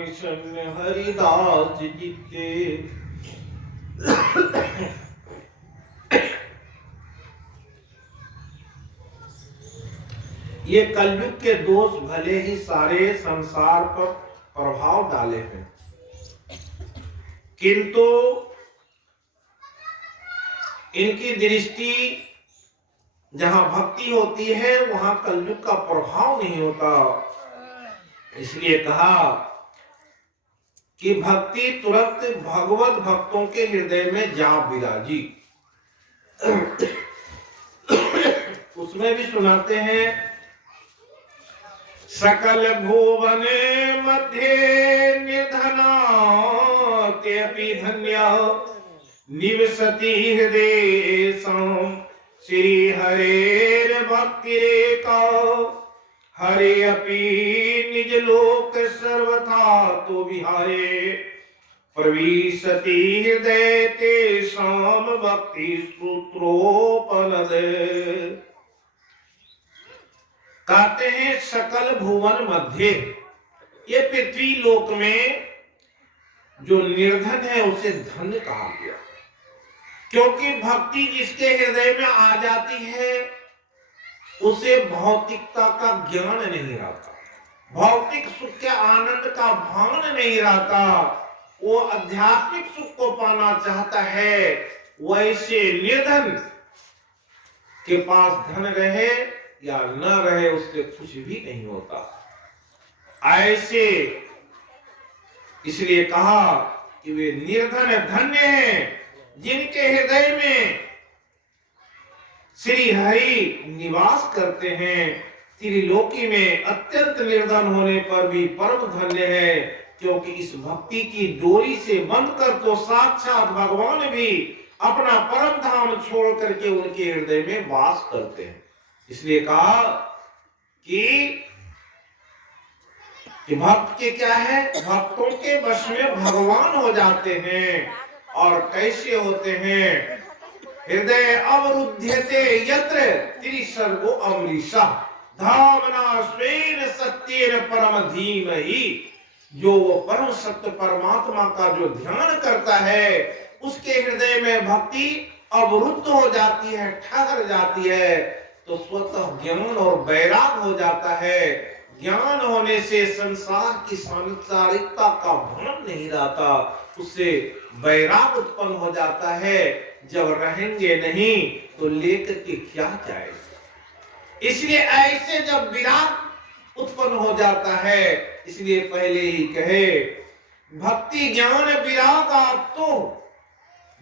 Neesham Haridas जी के। ये कलयुग के दोष भले ही सारे संसार पर प्रभाव डाले हैं, किंतु इनकी दृष्टि जहां भक्ति होती है वहां कलयुग का प्रभाव नहीं होता। इसलिए कहा कि भक्ति तुरंत भगवत भक्तों के हृदय में जा विराजी। उसमें भी सुनाते हैं, सकल भुवन मध्य निर्धना तेपि धन्य निवसति हृदय श्री हरेर भक्तिरेका हरे अपि निज लोक सर्वथा तो विहारे प्रविशति हृदय तेषां भक्ति सूत्रोपनद। कहते हैं सकल भुवन मध्य, ये पृथ्वी लोक में जो निर्धन है उसे धन्य कहा गया, क्योंकि भक्ति जिसके हृदय में आ जाती है उसे भौतिकता का ज्ञान नहीं रहता, भौतिक सुख के आनंद का भान नहीं रहता। वो आध्यात्मिक सुख को पाना चाहता है। वैसे निर्धन के पास धन रहे या न रहे उससे कुछ भी नहीं होता। ऐसे इसलिए कहा कि वे निर्धन धन्य हैं जिनके हृदय में श्री हरि निवास करते हैं। त्रिलोकी में अत्यंत निर्धन होने पर भी परम धन्य है, क्योंकि इस भक्ति की डोरी से बंध कर तो साक्षात भगवान भी अपना परम धाम छोड़ करके उनके हृदय में वास करते हैं। इसलिए कहा कि भक्त के क्या है, भक्तों के वश में भगवान हो जाते हैं। और कैसे होते हैं, हृदय अवरुध्यते यत्र त्रिसर्गो अमृषा धामना स्वेन सत्येन परम धीमहि। जो वो परम सत्य परमात्मा का जो ध्यान करता है उसके हृदय में भक्ति अवरुद्ध हो जाती है, ठहर जाती है, तो स्वतः ज्ञान और वैराग हो जाता है। ज्ञान होने से संसार की सांसारिकता का भान नहीं रहता, उससे वैराग उत्पन्न हो जाता है। जब रहेंगे नहीं तो लेकर के क्या जाएगा। इसलिए ऐसे जब विराग उत्पन्न हो जाता है, इसलिए पहले ही कहे भक्ति ज्ञान विराग आप तो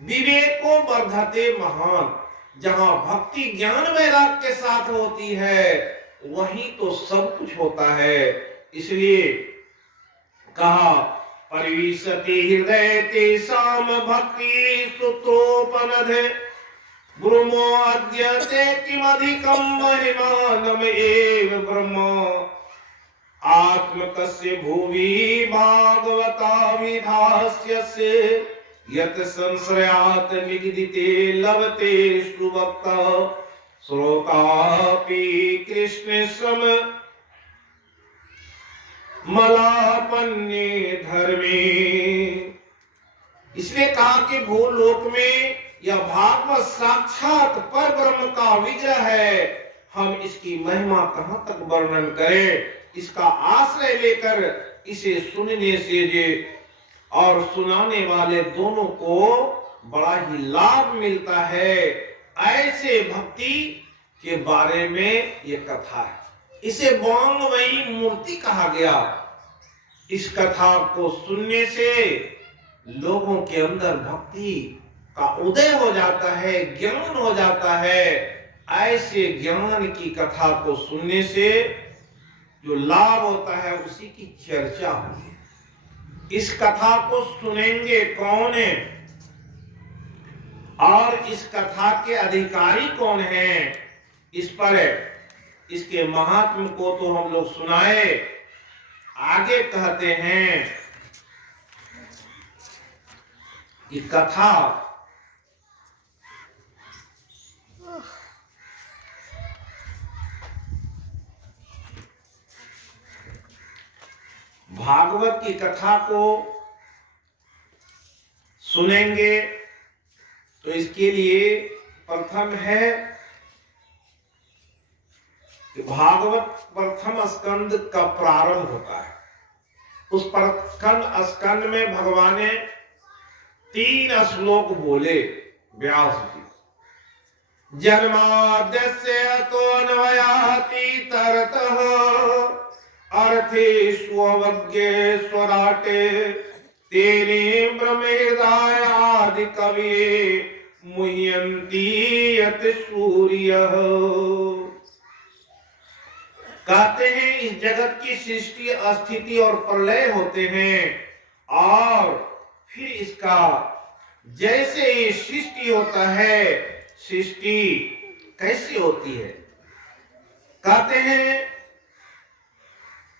विवेको वर्धते महान। जहां भक्ति ज्ञान वैराग के साथ होती है वहीं तो सब कुछ होता है। इसलिए कहा परिविशति हृदय तेषां भक्ति सूत्रोपनद ब्रह्मो अद्यते किमधिकं महिमानम् एव ब्रह्म आत्मकस्य भुवि भागवता विधास्यस्य यत् संश्रयात् निगदिते लभते सुभक्ता श्रोतापि कृष्ण सम मलापन्ने धर्मे। इसलिए कहा कि भूलोक में यह भागवत साक्षात पर ब्रह्म का विग्रह है। हम इसकी महिमा कहां तक वर्णन करें। इसका आश्रय लेकर इसे सुनने से जे और सुनाने वाले दोनों को बड़ा ही लाभ मिलता है। ऐसे भक्ति के बारे में ये कथा है। इसे वाङ्मयी मूर्ति कहा गया। इस कथा को सुनने से लोगों के अंदर भक्ति का उदय हो जाता है, ज्ञान हो जाता है। ऐसे ज्ञान की कथा को सुनने से जो लाभ होता है उसी की चर्चा होगी। इस कथा को सुनेंगे कौन है और इस कथा के अधिकारी कौन हैं, इस पर इसके महात्म को तो हम लोग सुनाए। आगे कहते हैं कि कथा भागवत की कथा को सुनेंगे तो इसके लिए प्रथम है कि भागवत प्रथम स्कंद का प्रारंभ होता है। उस प्रथम स्कंद में भगवान ने 3 श्लोक बोले व्यास जी। जन्माद्यस्य तोऽन्वयाति तरतः अर्थेष्वज्ञे स्वराटे तेने ब्रह्महृदाय आदि कवये मुह्यन्ति यत् सूर्यः। कहते हैं इस जगत की सृष्टि अस्थिति और प्रलय होते हैं और फिर इसका जैसे ये सृष्टि होता है, सृष्टि कैसी होती है? कहते हैं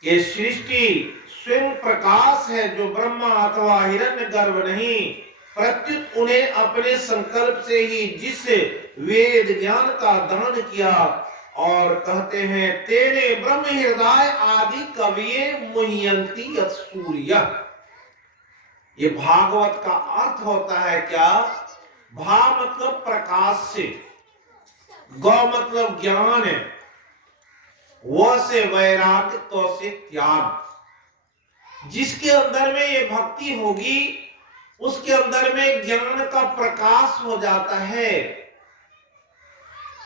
कि सृष्टि स्वयं प्रकाश है जो ब्रह्मा अथवा हिरण्यगर्भ नहीं, प्रत्युत उन्हें अपने संकल्प से ही जिस वेद ज्ञान का दान किया। और कहते हैं तेरे ब्रह्म हृदय आदि कविये मुह्यन्ति यत् सूर्य। ये भागवत का अर्थ होता है क्या? भा मतलब प्रकाश से, गौ मतलब ज्ञान है, वो से वैराग्य, तो से त्याग। जिसके अंदर में ये भक्ति होगी उसके अंदर में ज्ञान का प्रकाश हो जाता है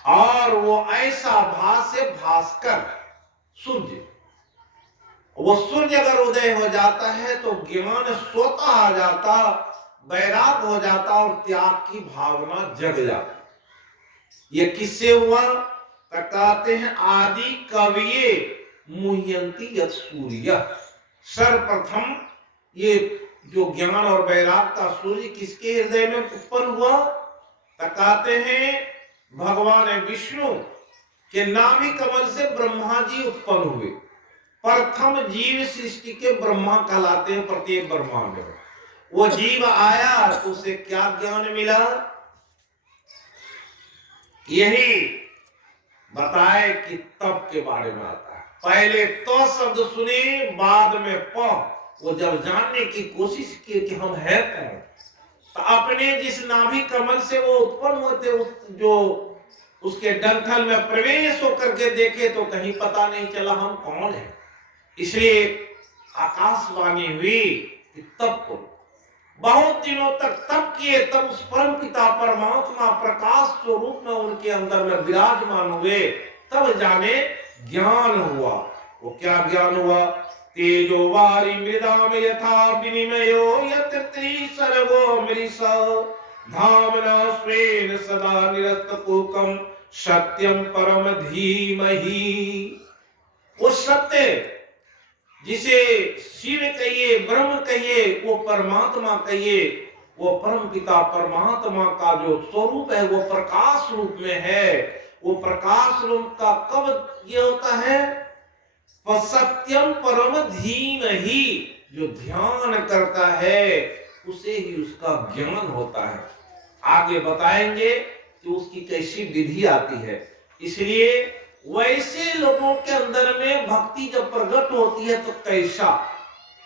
और वो ऐसा भासे भास्कर सूर्य। वो सूर्य अगर उदय हो जाता है तो ज्ञान स्वतः आ जाता, वैराग हो जाता और त्याग की भावना जग जाती। ये किससे हुआ? कहते हैं आदि कविये मुह्यन्ति यत् सूर्य। सर्वप्रथम ये जो ज्ञान और वैराग का सूर्य किसके हृदय में उत्पन्न हुआ? कहते हैं भगवान विष्णु के नाभि कमल से ब्रह्मा जी उत्पन्न हुए। प्रथम जीव सृष्टि के ब्रह्मा कहलाते हैं प्रत्येक ब्रह्मांड में। वो जीव आया तो उसे क्या ज्ञान मिला? यही बताए कि तप के बारे में आता है। पहले तो शब्द सुने, बाद में प। वो जब जानने की कोशिश की कि हम हैं कौन, तो अपने जिस नाभि कमल से वो उत्पन्न हुए थे जो उसके डंठल में प्रवेश होकर के देखे तो कहीं पता नहीं चला हम कौन है। इसलिए आकाशवाणी हुई कि तप करो। बहुत दिनों तक तप किए, तब उस परम पिता परमात्मा प्रकाश स्वरूप में उनके अंदर में विराजमान हुए, तब जाने ज्ञान हुआ। वो क्या ज्ञान हुआ? तेजो वारी मृदाम यथा विनिमयो यत्र त्रिसर्गो मृषा धामना स्वेन सदा निरस्तकूकम सत्यम परम धीमहि। वो सत्य जिसे शिव कहिए, ब्रह्म कहिए, वो परमात्मा कहिए, वो परम पिता परमात्मा का जो स्वरूप है वो प्रकाश रूप में है। वो प्रकाश रूप का कब ये होता है? सत्यम परम धीमहि। जो ध्यान करता है उसे ही उसका ज्ञान होता है। आगे बताएंगे कि उसकी कैसी विधि आती है। इसलिए वैसे लोगों के अंदर में भक्ति जब प्रकट होती है तो कैसा,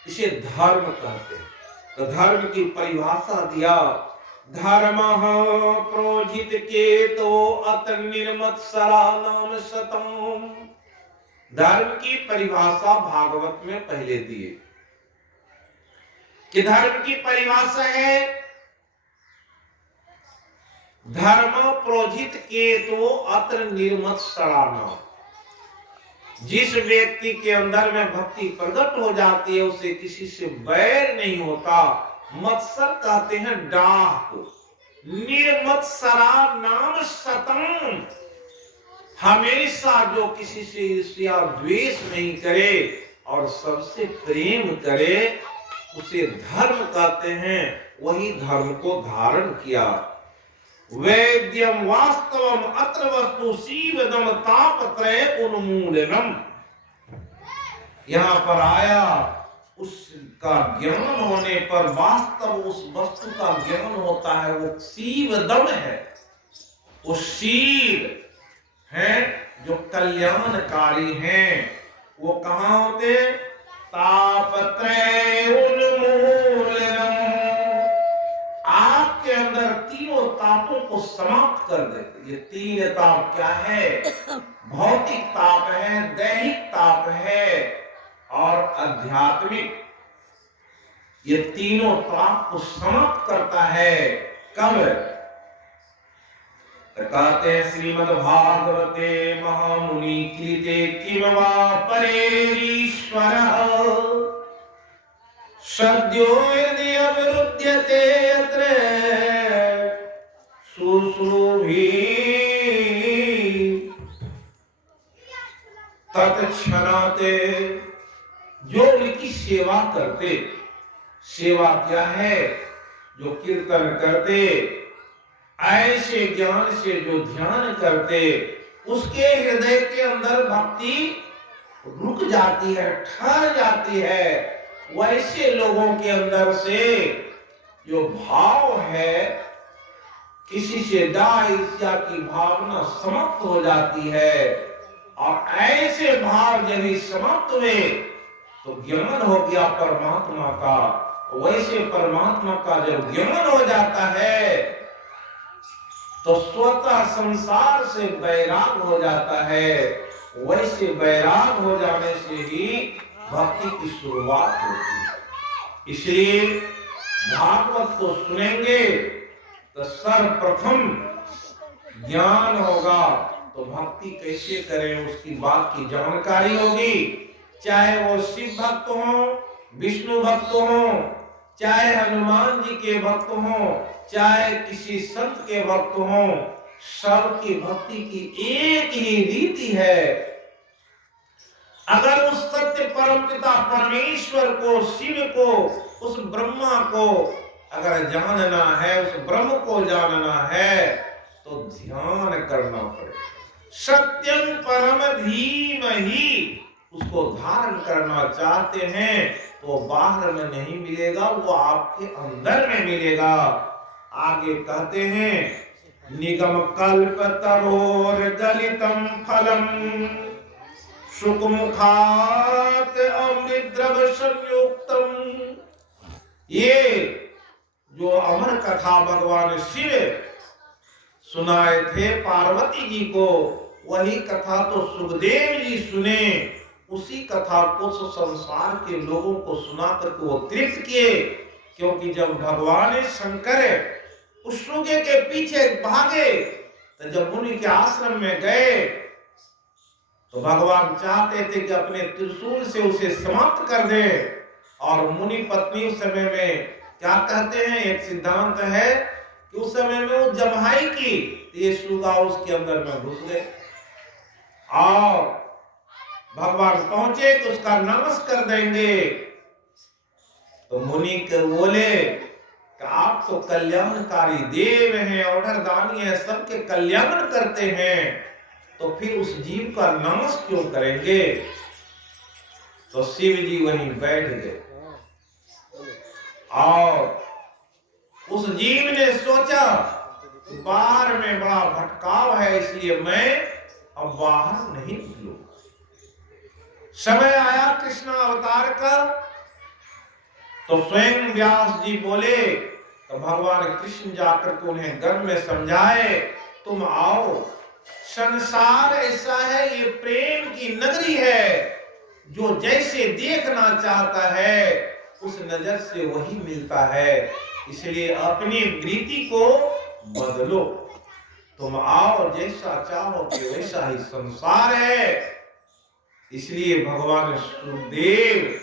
इसे धर्म कहते हैं। तो धर्म की परिभाषा दिया, धर्म प्रोजित के तो अत निर्मत्सरा नाम शतम। धर्म की परिभाषा भागवत में पहले दिए कि धर्म की परिभाषा है धर्म प्रोजित के तो अत्र निर्मत्सराना। जिस व्यक्ति के अंदर में भक्ति प्रकट हो जाती है उसे किसी से बैर नहीं होता। मत्सर कहते हैं डाह को। निर्मत्सरा नाम शतम। हमेशा जो किसी से ईर्ष्या द्वेष नहीं करे और सबसे प्रेम करे उसे धर्म कहते हैं। वही धर्म को धारण किया। वैद्यम वास्तवम अत्र वस्तु सीवदम तापत्रय उन्मूलनम। यहाँ पर आया, उसका ज्ञान होने पर वास्तव उस वस्तु का ज्ञान होता है। वो सीवदम है, वो शिव है जो कल्याणकारी हैं। वो कहाँ होते? तापत्रय उन्मूलनम, आपके अंदर तीनों तापों को समाप्त कर देते। ये तीन ताप क्या है? भौतिक ताप है, दैहिक ताप है और आध्यात्मिक। ये तीनों ताप को समाप्त करता है। कब? कहते हैं श्रीमद्भागवते महामुनि कृते किम वा परेरीश्वरः सद्यो यदि अवरुध्यते यत्र शुश्रूभिः तत्क्षणाते। जो उनकी सेवा करते, सेवा क्या है? जो कीर्तन करते, ऐसे ज्ञान से जो ध्यान करते, उसके हृदय के अंदर भक्ति रुक जाती है, ठहर जाती है। वैसे लोगों के अंदर से जो भाव है, किसी से दया ईर्ष्या की भावना समाप्त हो जाती है। और ऐसे भाव यदि समाप्त हुए तो ज्ञान हो गया परमात्मा का। वैसे परमात्मा का जब ज्ञान हो जाता है तो स्वतः संसार से वैराग हो जाता है। वैसे वैराग हो जाने से ही भक्ति की शुरुआत होती है। इसलिए भागवत को सुनेंगे तो सर्वप्रथम ज्ञान होगा, तो भक्ति कैसे करें उसकी बात की जानकारी होगी। चाहे वो शिव भक्त हो, विष्णु भक्त हो, चाहे हनुमान जी के भक्त हो, चाहे किसी संत के भक्त हो, सबकी भक्ति की एक ही रीति है। अगर उस सत्य परमपिता परमेश्वर को, शिव को, उस ब्रह्मा को अगर जानना है, उस ब्रह्म को जानना है, तो ध्यान करना पड़ेगा। सत्यम परम धीमहि, उसको धारण करना चाहते हैं तो बाहर में नहीं मिलेगा, वो आपके अंदर में मिलेगा। आगे कहते हैं निगम कल्प तरोर गलितम फलम सुखमुखात अमृत द्रव संयुक्तम। ये जो अमर कथा भगवान शिव सुनाए थे पार्वती जी को, वही कथा तो सुखदेव जी सुने। उसी कथा को संसार के लोगों को सुनाकर के वो तृप्त किए। क्योंकि जब भगवान शंकर उस सूखे के पीछे भागे, तो जब मुनि के आश्रम में गए तो भगवान चाहते थे कि अपने त्रिशूल से उसे समाप्त कर दे। और मुनि पत्नी उस समय में क्या कहते हैं, एक सिद्धांत है कि उस समय में वो जम्हाई की, ये सूगा उसके अंदर में घुस गए और भगवान पहुंचे कि उसका नाश कर देंगे। तो मुनि के बोले कि आप तो कल्याणकारी देव हैं, औढ़रदानी है, सबके कल्याण करते हैं, तो फिर उस जीव का नाश क्यों करेंगे? तो शिव जी वहीं बैठ गए और उस जीव ने सोचा बाहर में बड़ा भटकाव है, इसलिए मैं अब बाहर नहीं निकलूंगा। समय आया कृष्ण अवतार का, तो स्वयं व्यास जी बोले, तो भगवान कृष्ण जाकर के उन्हें गर्भ में समझाए, तुम आओ, संसार ऐसा है, ये प्रेम की नगरी है, जो जैसे देखना चाहता है उस नजर से वही मिलता है। इसलिए अपनी वृत्ति को बदलो, तुम आओ, जैसा चाहोगे वैसा ही संसार है। इसलिए भगवान सुखदेव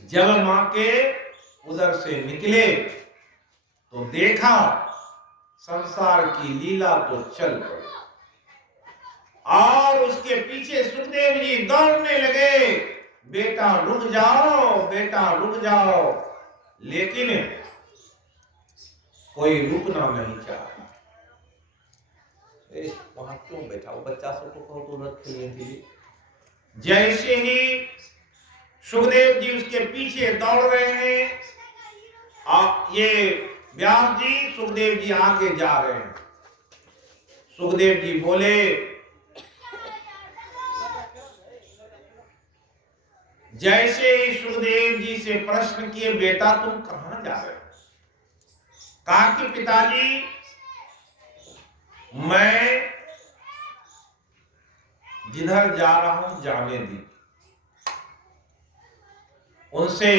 जब मां के उदर से निकले तो देखा संसार की लीला तो चल पड़ी और उसके पीछे सुखदेव जी दौड़ने लगे, बेटा रुक जाओ, बेटा रुक जाओ। लेकिन कोई रुकना नहीं चाहा। वहां क्यों बैठा हो, बच्चा सबको कहो तो रथ खेलने के लिए। जैसे ही सुखदेव जी उसके पीछे दौड़ रहे हैं, ये व्यास जी सुखदेव जी आगे जा रहे हैं। सुखदेव जी बोले, जैसे ही सुखदेव जी से प्रश्न किए, बेटा तुम कहां जा रहे हो? कहा कि पिताजी मैं जिधर जा रहा हूं जाने दी। उनसे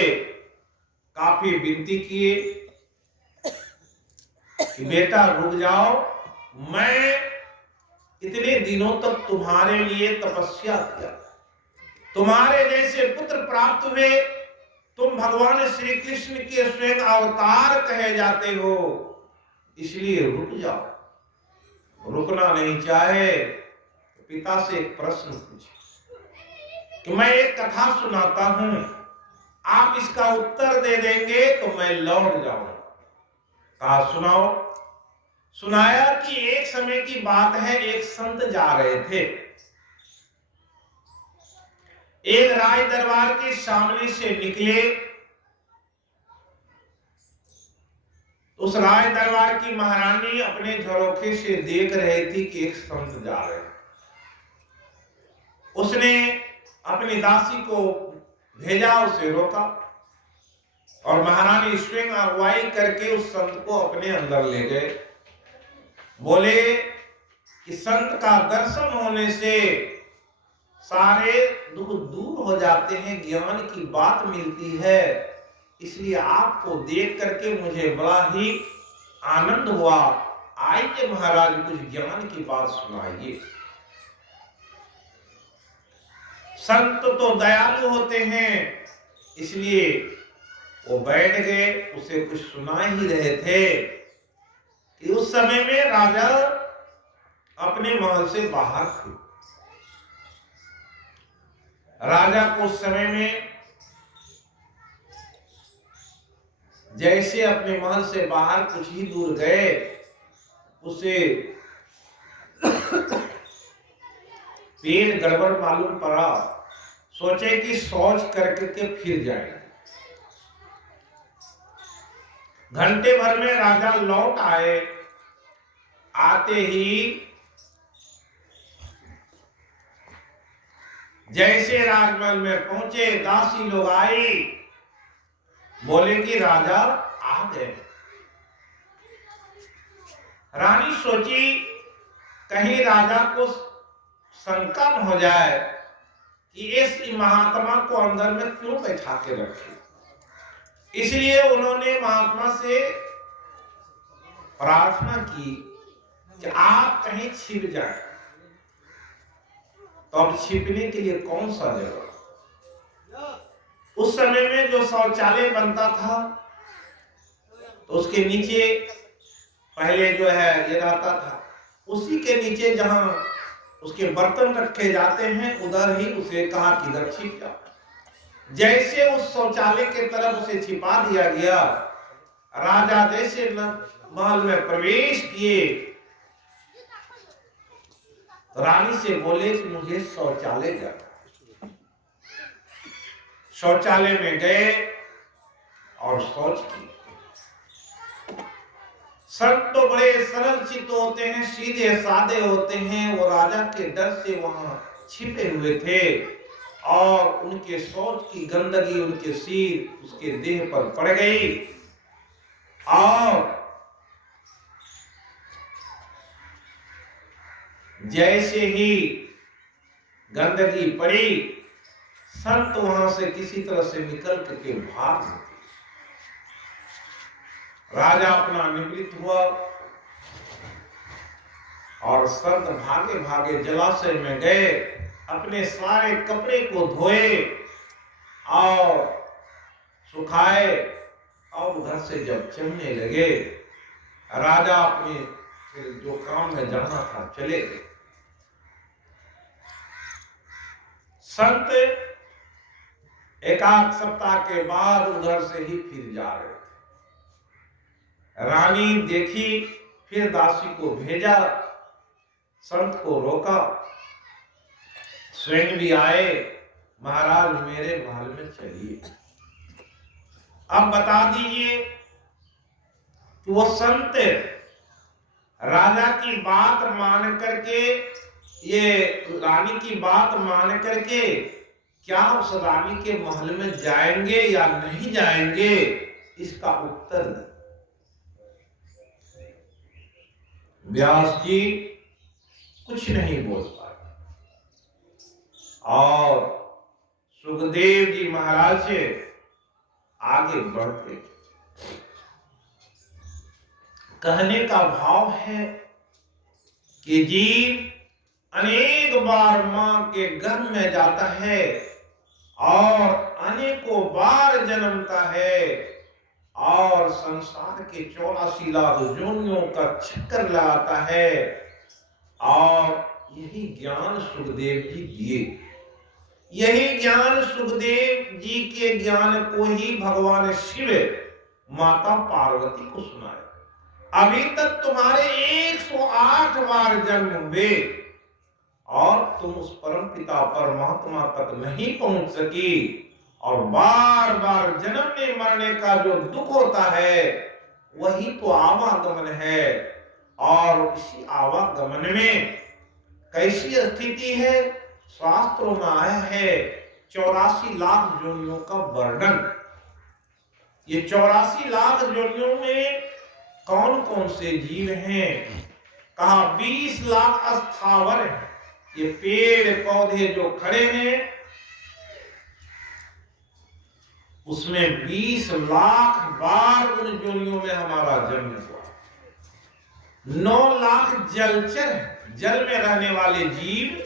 काफी विनती किए कि बेटा रुक जाओ, मैं इतने दिनों तक तुम्हारे लिए तपस्या किया, तुम्हारे जैसे पुत्र प्राप्त हुए, तुम भगवान श्री कृष्ण के स्वयं अवतार कहे जाते हो, इसलिए रुक जाओ। रुकना नहीं चाहे तो पिता से एक प्रश्न पूछे कि मैं एक कथा सुनाता हूं, आप इसका उत्तर दे देंगे तो मैं लौट जाऊंगा। कहा सुनाओ। सुनाया कि एक समय की बात है, एक संत जा रहे थे, एक राज दरबार के सामने से निकले। उस राज दरबार की महारानी अपने झरोखे से देख रही थी कि एक संत जा रहे हैं। उसने अपनी दासी को भेजा, उसे रोका और महारानी स्वयं अगुवाई करके उस संत को अपने अंदर ले गए। बोले कि संत का दर्शन होने से सारे दुख दूर हो जाते हैं, ज्ञान की बात मिलती है, इसलिए आपको देख करके मुझे बड़ा ही आनंद हुआ। आइए महाराज कुछ ज्ञान की बात सुनाइए। संत तो दयालु होते हैं, इसलिए वो बैठ गए, उसे कुछ सुना ही रहे थे कि उस समय में राजा अपने महल से बाहर थे। राजा को उस समय में जैसे अपने महल से बाहर कुछ ही दूर गए, उसे पेट गड़बड़ मालूम पड़ा। सोचे कि शौच करके फिर जाएंगे। घंटे भर में राजा लौट आए। आते ही जैसे राजमहल में पहुंचे, दासी लोग आई, बोले कि राजा आ गए। रानी सोची कहीं राजा को शंका न हो जाए कि इस महात्मा को अंदर में क्यों बैठा के रखे, इसलिए उन्होंने महात्मा से प्रार्थना की कि आप कहीं छिप जाए। तो अब छिपने के लिए कौन सा जगह? उस समय में जो शौचालय बनता था तो उसके नीचे पहले जो है ये रहता था, उसी के नीचे जहां उसके बर्तन रखे जाते हैं उधर ही उसे कहा कि इधर छिप जा। जैसे उस शौचालय के तरफ उसे छिपा दिया गया, राजा जैसे महल में प्रवेश किए, रानी से बोले कि मुझे शौचालय जाना। शौचालय में गए और शौच की। संत तो बड़े सरल चित्त होते हैं, सीधे सादे होते हैं। वो राजा के डर से वहां छिपे हुए थे और उनके शौच की गंदगी उनके सिर उसके देह पर पड़ गई और जैसे ही गंदगी पड़ी, संत वहां से किसी तरह से निकल करके भाग गए। राजा अपना निवृत्त हुआ और संत भागे भागे जलाशय में गए, अपने सारे कपड़े को धोए और सुखाए और उधर से जब चलने लगे, राजा अपने जो काम में जाना था चले गए। संत एक आध सप्ताह के बाद उधर से ही फिर जा रहे थे। रानी देखी, फिर दासी को भेजा, संत को रोका, स्वयं भी आए, महाराज मेरे महल में चलिए। अब बता दीजिए कि वो संत राजा की बात मान करके, ये रानी की बात मान करके क्या आप रानी के महल में जाएंगे या नहीं जाएंगे, इसका उत्तर नहीं। व्यास जी कुछ नहीं बोल पाए और सुखदेव जी महाराज से आगे बढ़ते। कहने का भाव है कि जीव अनेक बार मां के गर्भ में जाता है और अनेकों बार जन्मता है और संसार के 84 लाख योनियों का चक्कर लगाता है। और यही ज्ञान सुखदेव जी दिए। यही ज्ञान सुखदेव जी के ज्ञान को ही भगवान शिव माता पार्वती को सुनाया। अभी तक तुम्हारे 108 बार जन्म हुए और तुम उस परम पिता परमात्मा तक नहीं पहुंच सकी। और बार बार जन्मने मरने का जो दुख होता है वही तो आवागमन है। और इसी आवागमन में कैसी स्थिति है, शास्त्रों में आया है 84 लाख योनियों का वर्णन। ये 84 लाख योनियों में कौन कौन से जीव हैं? कहा 20 लाख स्थावर हैं, ये पेड़ पौधे जो खड़े हैं उसमें 20 लाख बार उन योनियों में हमारा जन्म हुआ। 9 लाख जलचर हैं, जल में रहने वाले जीव,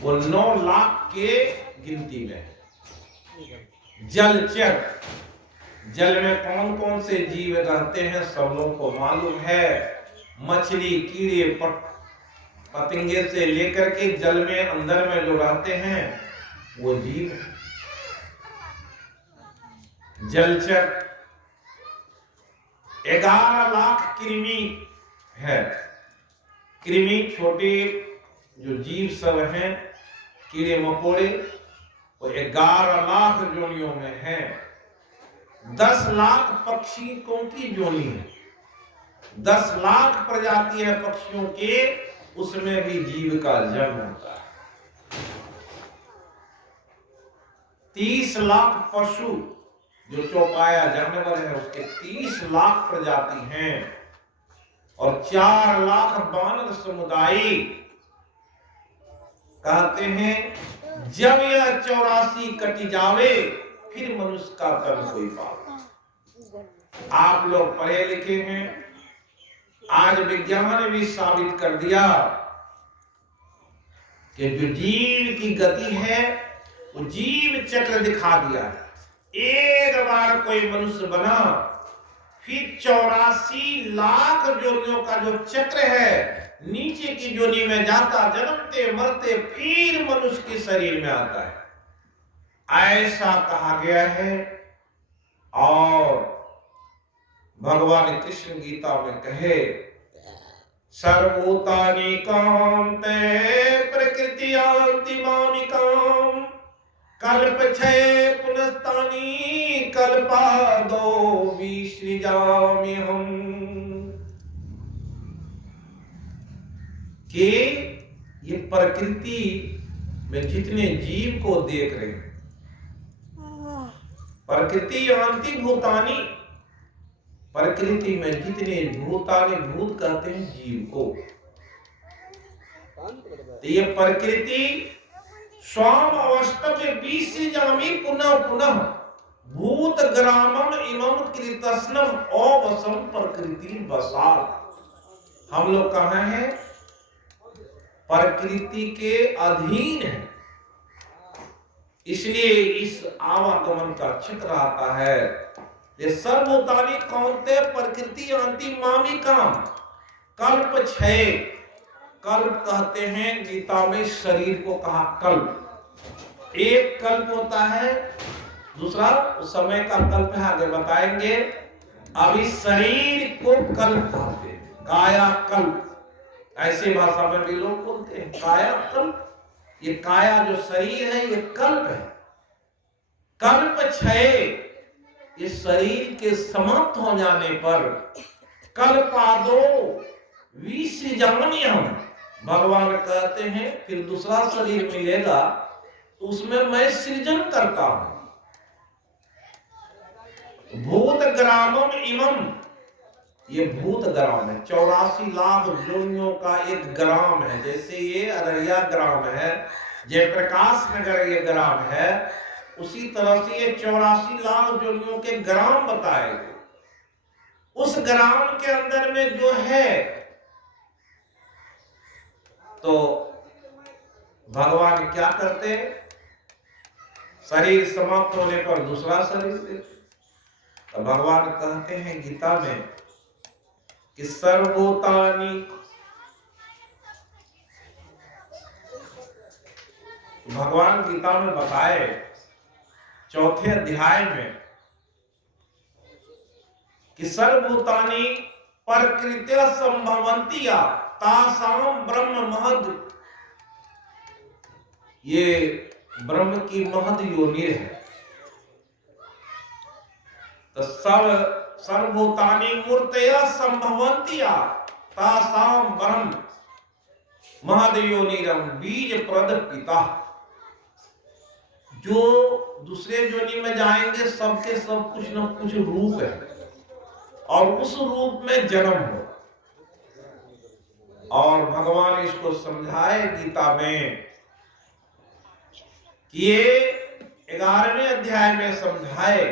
वो 9 लाख के गिनती में। जलचर, जल में कौन कौन से जीव रहते हैं सब लोगों को मालूम है। मछली, कीड़े, पतंगे से लेकर के जल में अंदर में जो रहते हैं वो जीव है। जलचर 11 लाख कृमि है। कृमि छोटे जो जीव सब हैं, कीड़े मकोड़े, वो 11 लाख योनियों में है। 10 लाख पक्षियों की योनि है। 10 लाख प्रजाति है पक्षियों के, उसमें भी जीव का जन्म होता है। 30 लाख पशु जो चौपाया जानवर है उसके 30 लाख प्रजाति हैं। और 4 लाख बानर समुदाय। कहते हैं जब यह 84 कटी जावे फिर मनुष्य का तन कोई पावे। आप लोग पढ़े लिखे हैं, आज विज्ञान ने भी साबित कर दिया कि जो जीव की गति है वो जीव चक्र दिखा दिया है। एक बार कोई मनुष्य बना फिर 84 लाख योनियों का जो चक्र है नीचे की योनि में जाता, जन्मते मरते फिर मनुष्य के शरीर में आता है, ऐसा कहा गया है। और भगवान कृष्ण गीता में कहे सर्वभूतानि कान्ते प्रकृतियान्ति मामिकाम् कल्पक्षये पुनस्तानि कल्पादो विसृजामि हम। कि ये प्रकृति में जितने जीव को देख रहे हैं, प्रकृति यान्ति भूतानि, प्रकृति में जितने भूतानि, भूत कहते हैं जीव को। तो ये प्रकृति स्वाम अवस्तव्य विसृजामि पुनः पुनः भूत ग्रामम इमं कृतस्नम अवसम प्रकृति बसात। हम लोग कहाँ हैं? प्रकृति के अधीन है, इसलिए इस आवागमन का चक्र आता है। ये सर्वभूतानि कौन्ते प्रकृति यान्ति मामिकाम् कल्प क्षय। कल्प कहते हैं गीता में शरीर को कहा कल्प। एक कल्प होता है, दूसरा समय का कल्प है, आगे बताएंगे। अभी शरीर को कल्प कहते हैं, काया कल्प। ऐसे भाषा में भी लोग बोलते हैं काया कल्प। ये काया जो शरीर है ये कल्प है। कल्प क्षय, ये शरीर के समाप्त हो जाने पर कल्पादो विसृजाम्यहम्, भगवान कहते हैं फिर दूसरा शरीर मिलेगा तो उसमें मैं सृजन करता हूं। भूत ग्रामम इमम, ये भूत ग्राम है, 84 लाख योनियों का एक ग्राम है। जैसे ये अररिया ग्राम है, जयप्रकाश नगर ये ग्राम है, उसी तरह से ये 84 लाख योनियों के ग्राम बताए गए। उस ग्राम के अंदर में जो है, तो भगवान क्या करते, शरीर समाप्त होने पर दूसरा शरीर देते। तो भगवान कहते हैं गीता में कि सर्वभूतानि, भगवान गीता में बताए 4थे अध्याय में कि सर्वभूतानि प्रकृत्या संभवन्ति तासाम ब्रह्म महद, ये ब्रह्म की महद योनि है। तो सर्वभूतानि मूर्तया संभवन्ति तासाम ब्रह्म महद योनिरम बीज प्रद पिता। जो दूसरे योनि में जाएंगे सबके सब कुछ न कुछ रूप है, और उस रूप में जन्म हो। और भगवान इसको समझाए गीता में कि ये 11वें अध्याय में समझाए,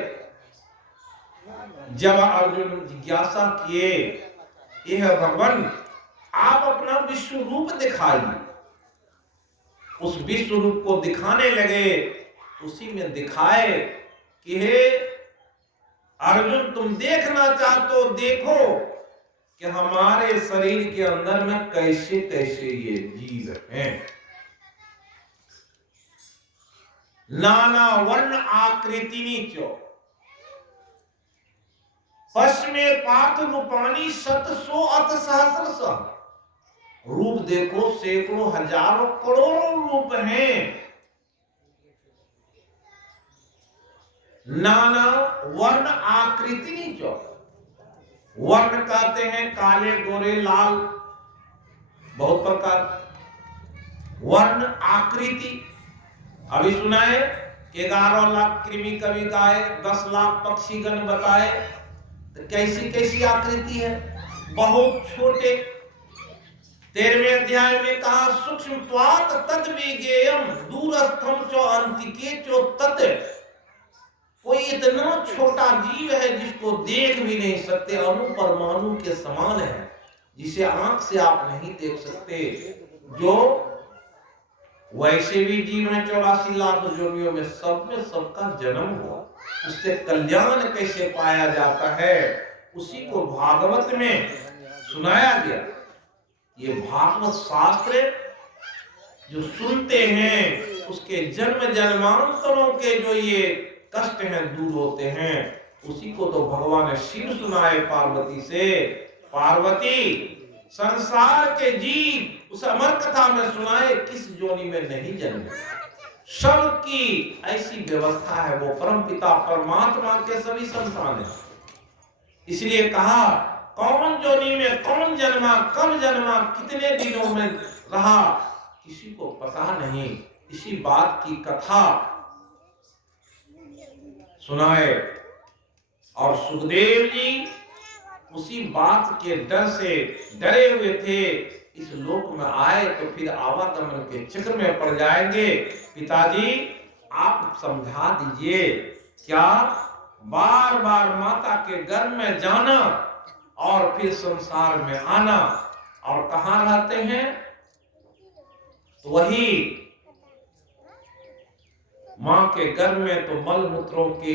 जब अर्जुन जिज्ञासा किए, यह भगवान आप अपना विश्व रूप दिखाइए। उस विश्व रूप को दिखाने लगे, उसी में दिखाए कि हे अर्जुन, तुम देखना चाहते हो देखो कि हमारे शरीर के अंदर में कैसे कैसे ये जीव हैं। नाना वर्ण आकृतिनी चो पश्चिमे पार्थ रूपानी शतसो अत सहस्रश। रूप देखो सैकड़ों हजारों करोड़ों रूप हैं। नाना वर्ण आकृति जो, वर्ण कहते हैं काले गोरे लाल, बहुत प्रकार। वर्ण आकृति अभी सुनाए, 11 लाख कृमि कवि गाए, 10 लाख पक्षीगण बताए। तो कैसी कैसी आकृति है, बहुत छोटे। 13वें अध्याय में कहा सूक्ष्मत्वात् तद्विज्ञेयम् दूरस्थम च अंतिके च तत्। कोई इतना छोटा जीव है जिसको देख भी नहीं सकते, अणु परमाणु के समान है, जिसे आंख से आप नहीं देख सकते। जो वैसे भी जीव है 84 लाख योनियों में, सब में सबका जन्म हुआ। उससे कल्याण कैसे पाया जाता है, उसी को भागवत में सुनाया गया। ये भागवत शास्त्र जो सुनते हैं, उसके जन्म जन्मांतरों के जो ये कष्ट हैं दूर होते हैं। उसी को तो भगवान ने शिव सुनाए पार्वती से। पार्वती, संसार के जीव उस अमर कथा में सुनाए किस योनि में नहीं जन्मे। सबकी ऐसी व्यवस्था है, वो परम पिता परमात्मा के सभी संतान हैं। इसलिए कहा कौन योनि में कौन जन्मा, कब जन्मा, कितने दिनों में रहा, किसी को पता नहीं। इसी बात की कथा सुनाए। और सुखदेव जी उसी बात के डर से डरे हुए थे, इस लोक में आए तो फिर आवागमन के चक्र में पड़ जाएंगे। पिताजी आप समझा दीजिए, क्या बार बार माता के गर्भ में जाना और फिर संसार में आना, और कहाँ रहते हैं, तो वही माँ के गर्भ में तो मल मूत्रों के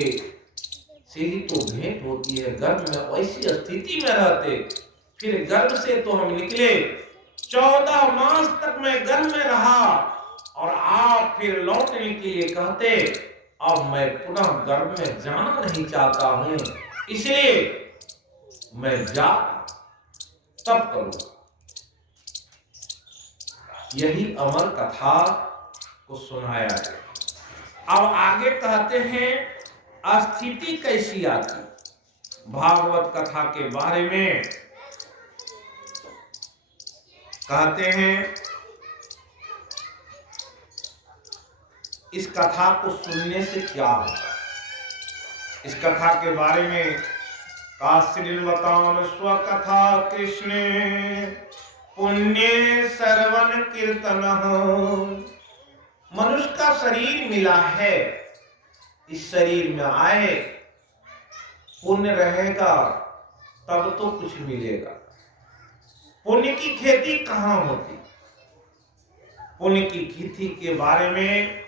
से ही तो भेंट होती है। गर्भ में ऐसी स्थिति में रहते, फिर गर्भ से तो हम निकले, 14 मास तक मैं गर्भ में रहा, और आप फिर लौटने के लिए कहते, अब मैं पुनः गर्भ में जाना नहीं चाहता हूं, इसलिए मैं जा तब करूंगा। यही अमर कथा को सुनाया गया। अब आगे कहते हैं स्थिति कैसी आती। भागवत कथा के बारे में कहते हैं इस कथा को सुनने से क्या होता है। इस कथा के बारे में काश्रीन बताओ स्वकथा कृष्ण पुण्य श्रवण कीर्तन। मनुष्य का शरीर मिला है, इस शरीर में आए, पुण्य रहेगा तब तो कुछ मिलेगा। पुण्य की खेती कहाँ होती? पुण्य की खेती के बारे में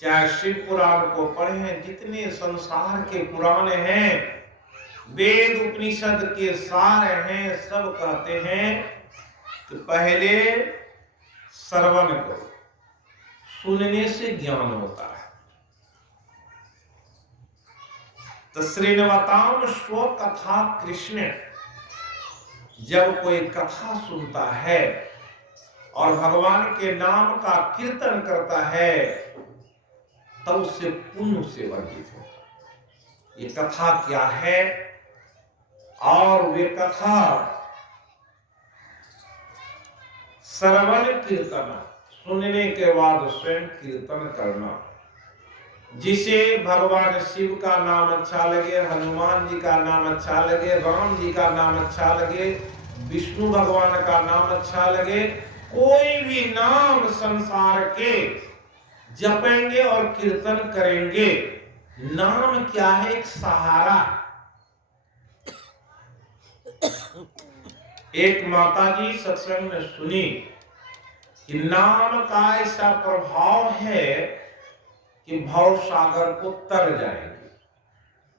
चाहे शिव पुराण को पढ़ें, जितने संसार के पुराण हैं, वेद उपनिषद के सार हैं, सब कहते हैं कि पहले श्रवण करो, सुनने से ज्ञान होता है। तो श्रीनवताम स्व कथा कृष्ण, जब कोई कथा सुनता है और भगवान के नाम का कीर्तन करता है तब उससे पुण्य से वर्जित होता है। ये कथा क्या है? और वे कथा श्रवण कीर्तन, सुनने के बाद स्वयं कीर्तन करना। जिसे भगवान शिव का नाम अच्छा लगे, हनुमान जी का नाम अच्छा लगे, राम जी का नाम अच्छा लगे, विष्णु भगवान का नाम अच्छा लगे, कोई भी नाम संसार के जपेंगे और कीर्तन करेंगे। नाम क्या है? एक सहारा। एक माता जी सत्संग में सुनी कि नाम का ऐसा प्रभाव है कि भव सागर को तर जाएंगे।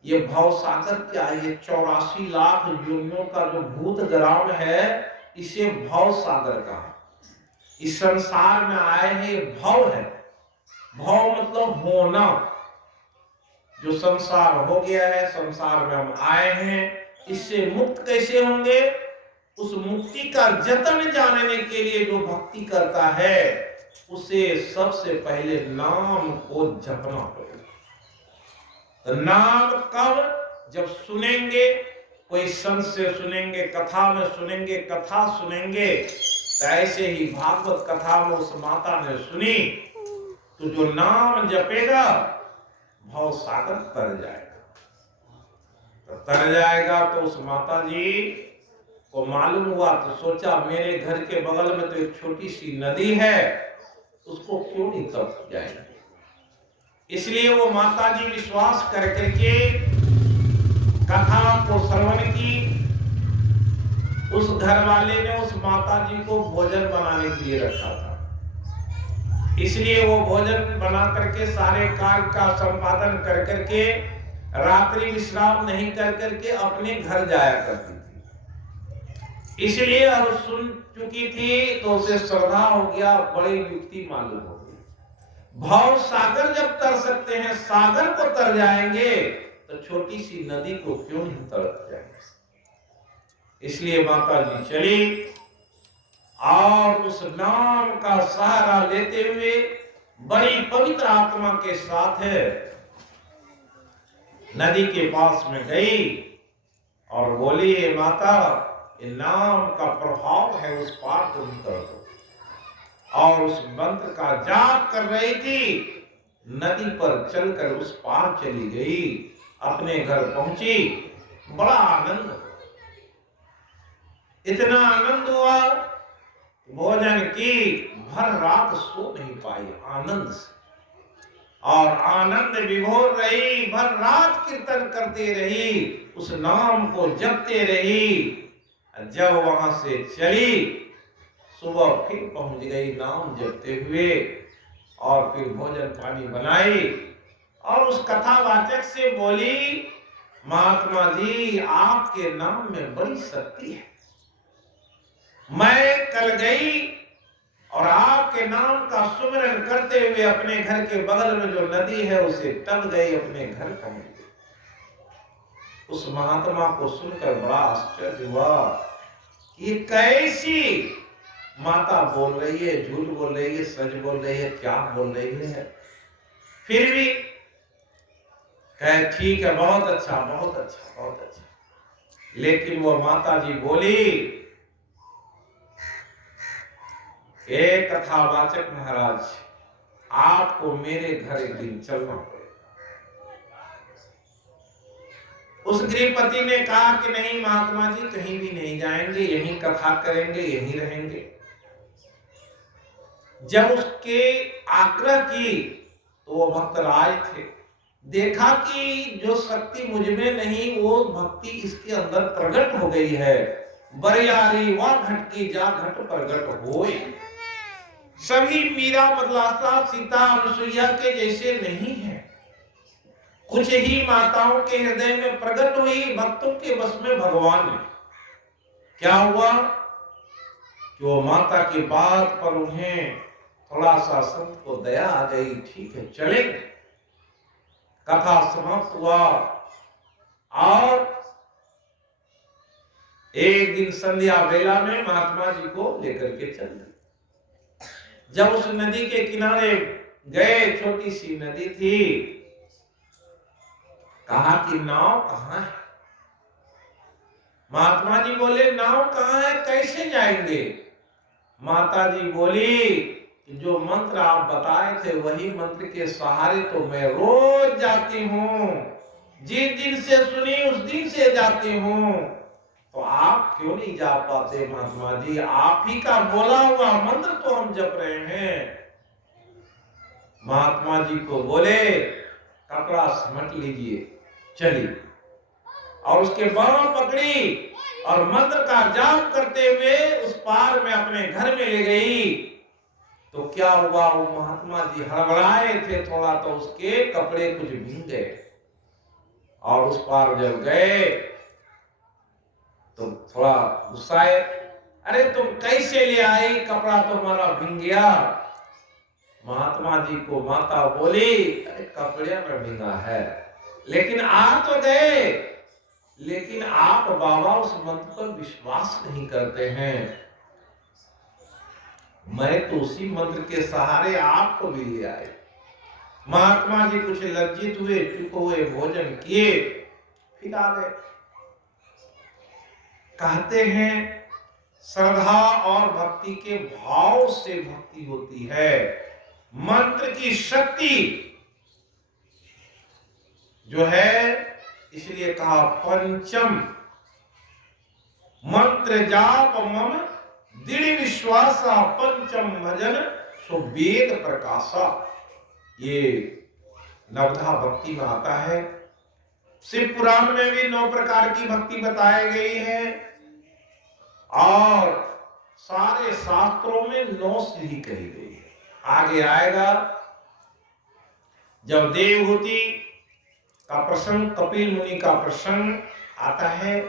ये भव सागर क्या है? ये 84 लाख योनियों का जो भूत ग्राम है, इसे भव सागर कहा। इस संसार में आए हैं, भव है। भव मतलब होना। जो संसार हो गया है, संसार में हम आए हैं, इससे मुक्त कैसे होंगे? उस मुक्ति का जतन जानने के लिए जो भक्ति करता है, उसे सबसे पहले नाम को जपना पड़ेगा। तो नाम कब? जब सुनेंगे, कोई संत से सुनेंगे, कथा में सुनेंगे, कथा सुनेंगे। तो ऐसे ही भागवत कथा में उस माता ने सुनी, तो जो नाम जपेगा भव सागर तर जाएगा। तो तर जाएगा तो उस माता जी को मालूम हुआ, तो सोचा मेरे घर के बगल में तो एक छोटी सी नदी है, उसको क्यों नहीं तप जाएंगे। इसलिए वो माता जी विश्वास करके कथा को श्रवण की। उस घर वाले ने उस माता जी को भोजन बनाने के लिए रखा था, इसलिए वो भोजन बना करके सारे कार्य का संपादन कर करके रात्रि विश्राम नहीं कर करके अपने घर जाया करती थी। इसलिए अब सुन चुकी थी तो उसे श्रद्धा हो गया, बड़ी युक्ति मालूम हो गई। भव सागर जब तर सकते हैं, सागर को तर जाएंगे, तो छोटी सी नदी को क्यों नहीं तर जाएंगे। इसलिए माता जी चली और उस नाम का सहारा लेते हुए बड़ी पवित्र आत्मा के साथ नदी के पास में गई और बोली, हे माता, ये नाम का प्रभाव है, उस पार तुम कर दो। और उस मंत्र का जाप कर रही थी, नदी पर चलकर उस पार चली गई, अपने घर पहुंची। बड़ा आनंद, इतना आनंद हुआ, भोजन की, भर रात सो नहीं पाई आनंद से, और आनंद विभोर रही, भर रात कीर्तन करती रही, उस नाम को जपते रही। जब वहां से चली, सुबह फिर पहुंच गई नाम जपते हुए, और फिर भोजन पानी बनाई और उस कथावाचक से बोली, महात्मा जी, आपके नाम में बड़ी शक्ति है। मैं कल गई और आपके नाम का सुमिरन करते हुए अपने घर के बगल में जो नदी है उसे टप गई, अपने घर पहुंच गई। उस महात्मा को सुनकर बड़ा आश्चर्य हुआ कि ये कैसी माता बोल रही है, झूठ बोल रही है, सच बोल रही है, क्या बोल रही है। फिर भी कहे, ठीक है, बहुत अच्छा, बहुत अच्छा, बहुत अच्छा। लेकिन वो माता जी बोली, कथावाचक महाराज, आपको मेरे घर एक दिन चलना पड़ेगा। उस गृहपति ने कहा कि नहीं महात्मा जी, कहीं भी नहीं जाएंगे, यहीं कथा करेंगे, यहीं रहेंगे। जब उसके आग्रह की तो वो भक्त राज थे, देखा कि जो शक्ति मुझ में नहीं वो भक्ति इसके अंदर प्रकट हो गई है। बरियारी वह घट की जा घट प्रकट होए। सभी मीरा, मदलासा, सीता, अनुसुईया के जैसे नहीं है। कुछ ही माताओं के हृदय में प्रकट हुई, भक्तों के बस में भगवान है। क्या हुआ कि वो माता की बात पर उन्हें थोड़ा सा संत को दया आ गई, ठीक है चले। कथा समाप्त हुआ और एक दिन संध्या बेला में महात्मा जी को लेकर के चल गए। जब उस नदी के किनारे गए, छोटी सी नदी थी, कहा कि नाव कहां है? महात्मा जी बोले नाव कहां है, कैसे जाएंगे? माता जी बोली जो मंत्र आप बताए थे वही मंत्र के सहारे तो मैं रोज जाती हूँ, जिस दिन से सुनी उस दिन से जाती हूँ, तो आप क्यों नहीं जा पाते महात्मा जी? आप ही का बोला हुआ मंत्र तो हम जप रहे हैं। महात्मा जी को बोले कपड़ा समेट लीजिए, चली। और उसके बाहों पकड़ी और मंत्र का जाप करते हुए उस पार में अपने घर में ले गई। तो क्या हुआ, वो महात्मा जी हड़बड़ाए थे थोड़ा, तो उसके कपड़े कुछ भीग गए। और उस पार जब गए तो थोड़ा गुस्साए, अरे तुम कैसे ले आई, कपड़ा तुम्हारा भीग गया। महात्मा जी को माता बोली अरे कपड़े में भीगा है, लेकिन आ तो गए, लेकिन आप बाबा उस मंत्र पर विश्वास नहीं करते हैं। मैं तो उसी मंत्र के सहारे आपको भी ले आए। महात्मा जी कुछ लज्जित हुए, चुप हुए, भोजन किए, फिर आ गए। कहते हैं श्रद्धा और भक्ति के भाव से भक्ति होती है। मंत्र की शक्ति जो है, इसलिए कहा पंचम मंत्र जाप मम दृढ़ विश्वासा, पंचम भजन सो वेद प्रकाशा। ये नवधा भक्ति में आता है। शिव पुराण में भी 9 प्रकार की भक्ति बताई गई है और सारे शास्त्रों में 9 सीढ़ी कही गई है। आगे आएगा जब देवहूति का प्रसंग, कपिल मुनि का प्रसंग आता है,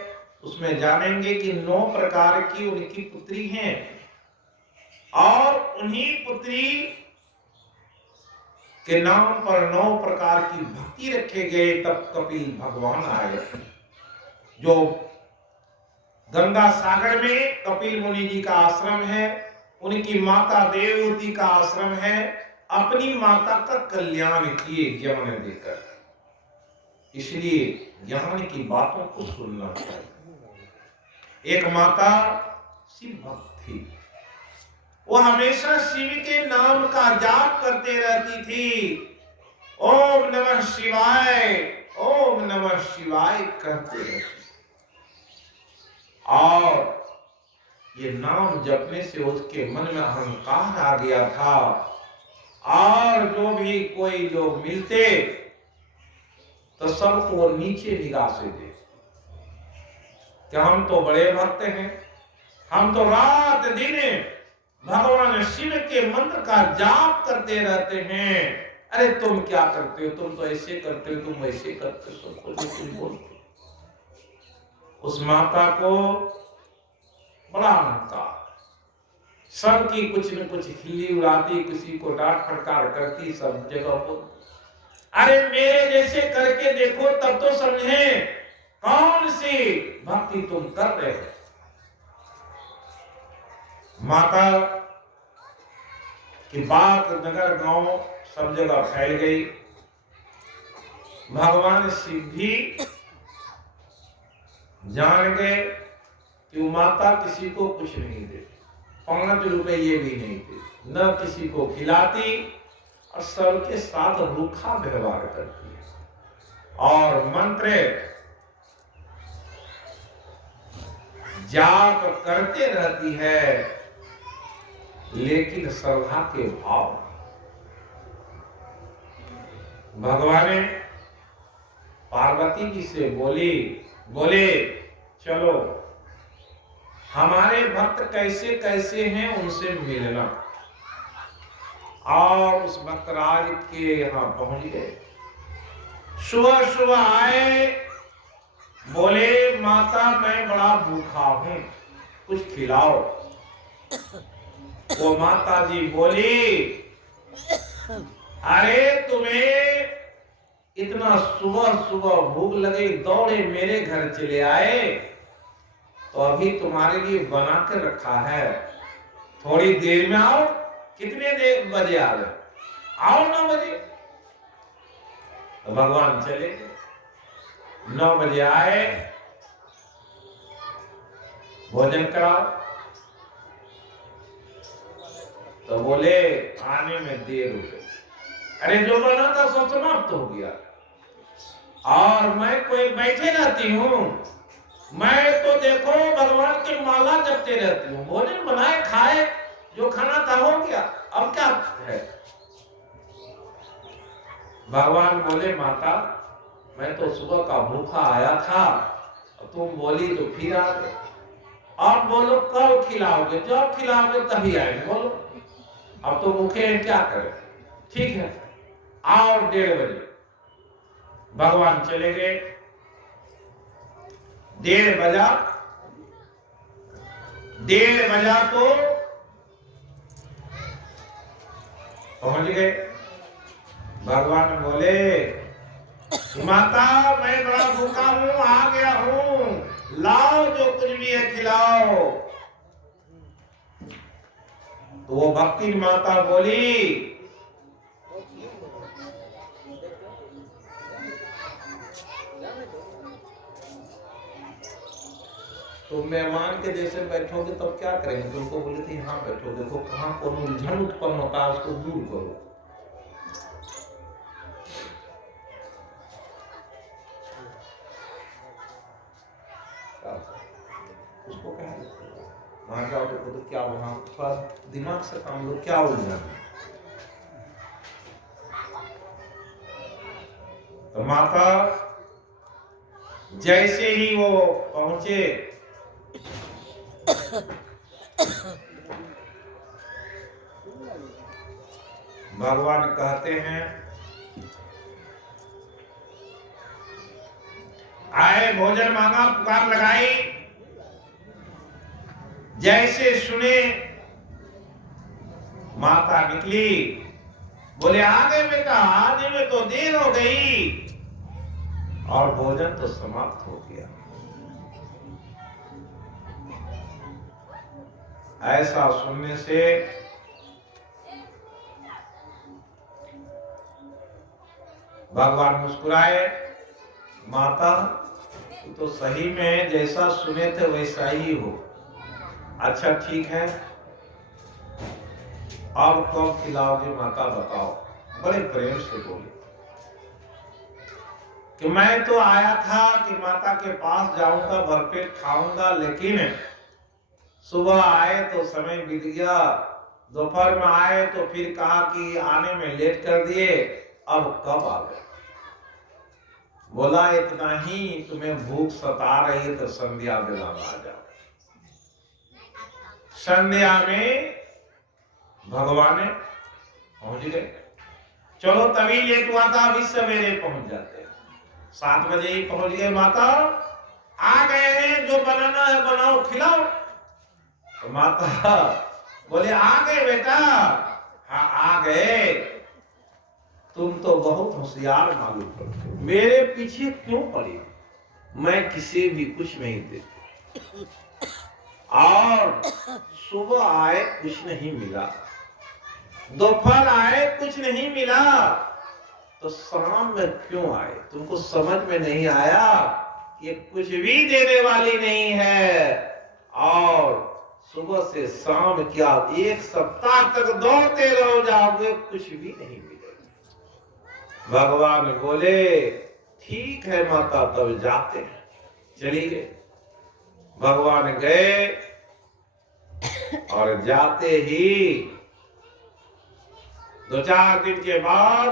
उसमें जानेंगे कि 9 प्रकार की उनकी पुत्री हैं और उन्हीं पुत्री के नाम पर 9 प्रकार की भक्ति रखे गए। तब कपिल भगवान आए, जो गंगा सागर में कपिल मुनि जी का आश्रम है, उनकी माता देवहूति का आश्रम है। अपनी माता का कल्याण किए ज्ञान देकर, इसलिए ज्ञान की बातों को सुनना चाहिए। एक माता शिव भक्त थी, वो हमेशा शिव के नाम का जाप करते रहती थी। ओम नमः शिवाय, ओम नमः शिवाय कहते रहती। और ये नाम जपने से उसके मन में अहंकार आ गया था और जो भी कोई लोग मिलते तो सबको नीचे निगाह से देखते कि हम तो बड़े भक्त हैं, हम तो रात दिन भगवान शिव के मंत्र का जाप करते रहते हैं। अरे तुम क्या करते हो, तुम तो ऐसे करते हो, तुम वैसे करते हो, सबको तुम बोलते। उस माता को बड़ा अहंकार, सबकी कुछ न कुछ खिल्ली उड़ाती, किसी को डांट फटकार करती, सब जगह बोलती। अरे मेरे जैसे करके देखो तब तो समझे कौन सी भक्ति तुम कर रहे हो। माता की बात नगर गांव सब जगह फैल गई। भगवान शिव भी जान गए कि वो माता किसी को कुछ नहीं देती, 5 रुपये भी नहीं देती, न किसी को खिलाती और सबके साथ रूखा व्यवहार करती है और मंत्र जाप करते रहती है, लेकिन श्रद्धा के भाव। भगवान पार्वती जी से बोले चलो हमारे भक्त कैसे कैसे हैं उनसे मिलना। और उस भक्तराज के यहाँ पहुंच गए। सुबह सुबह आए, बोले माता मैं बड़ा भूखा हूं, कुछ खिलाओ। वो माता जी बोली अरे तुम्हें इतना सुबह सुबह भूख लगे, दौड़े मेरे घर चले आए, तो अभी तुम्हारे लिए बना के रखा है, थोड़ी देर में आओ। कितने देर बजे आ गए? आओ 9 बजे। तो भगवान चले गए, 9 बजे आए, भोजन कराओ। तो बोले आने में देर हो गई। अरे जो बना था सब समाप्त हो गया और मैं कोई बैठे रहती हूँ, मैं तो देखो भगवान की माला जपते रहती हूँ, भोजन बनाए खाए, जो खाना था हो गया, अब क्या है? भगवान बोले माता मैं तो सुबह का भूखा आया था, तुम बोली तो फिर आ गए। अब बोलो कब खिलाओगे? जब खिलाओगे तभी आएंगे। बोलो अब तो भूखे हैं, क्या करें? ठीक है आओ 1:30 बजे। भगवान चले गए, 1:30 बजा तो पहुंच गए। भगवान बोले माता मैं बड़ा भूखा हूं, आ गया हूं, लाओ जो कुछ भी है खिलाओ। तो वो भक्ति माता बोली तुम मेहमान के जैसे बैठोगे तब तो क्या करेंगे? तुमको बोले थे यहाँ बैठो, देखो कहाँ कौन उलझन उत्पन्न होता है, उसको दूर करो। उसको कहा वहां जाओ तो क्या, वहां थोड़ा दिमाग से काम लो, क्या उलझन। तो माता जैसे ही वो पहुंचे, भगवान कहते हैं आए, भोजन मांगा, पुकार लगाई, जैसे सुने माता निकली, बोले आ गए बेटा, आने में तो देर हो गई। और भोजन तो समाप्त हो गया। ऐसा सुनने से भगवान मुस्कुराए, माता तो सही में जैसा सुने थे वैसा ही हो। अच्छा ठीक है, अब कब खिलाओगे माता बताओ। बड़े प्रेम से बोले कि मैं तो आया था कि माता के पास जाऊंगा, भरपेट खाऊंगा, लेकिन सुबह आए तो समय बीत गया, दोपहर में आए तो फिर कहा कि आने में लेट कर दिए, अब कब आ गए? बोला इतना ही तुम्हें भूख सता रही है तो संध्या बेला में आ जाओ। संध्या में भगवान पहुंच गए। चलो तभी लेट हुआ था, अभी सवेरे पहुंच जाते, 7 बजे ही पहुंच गए। माता आ गए हैं, जो बनाना है बनाओ, खिलाओ। तो माता बोले आ गए बेटा। हाँ आ गए, तुम तो बहुत होशियार मालूम पड़ते हो, मेरे पीछे क्यों पड़ी? मैं किसी भी कुछ नहीं देती, और सुबह आए कुछ नहीं मिला, दोपहर आए कुछ नहीं मिला, तो शाम में क्यों आए? तुमको समझ में नहीं आया कि कुछ भी देने वाली नहीं है, और सुबह से शाम क्या 1 सप्ताह तक दौड़ते रहो जाओगे, कुछ भी नहीं मिलेगा। भगवान बोले ठीक है माता, तब जाते हैं। चली गए। भगवान गए और जाते ही 2-4 दिन के बाद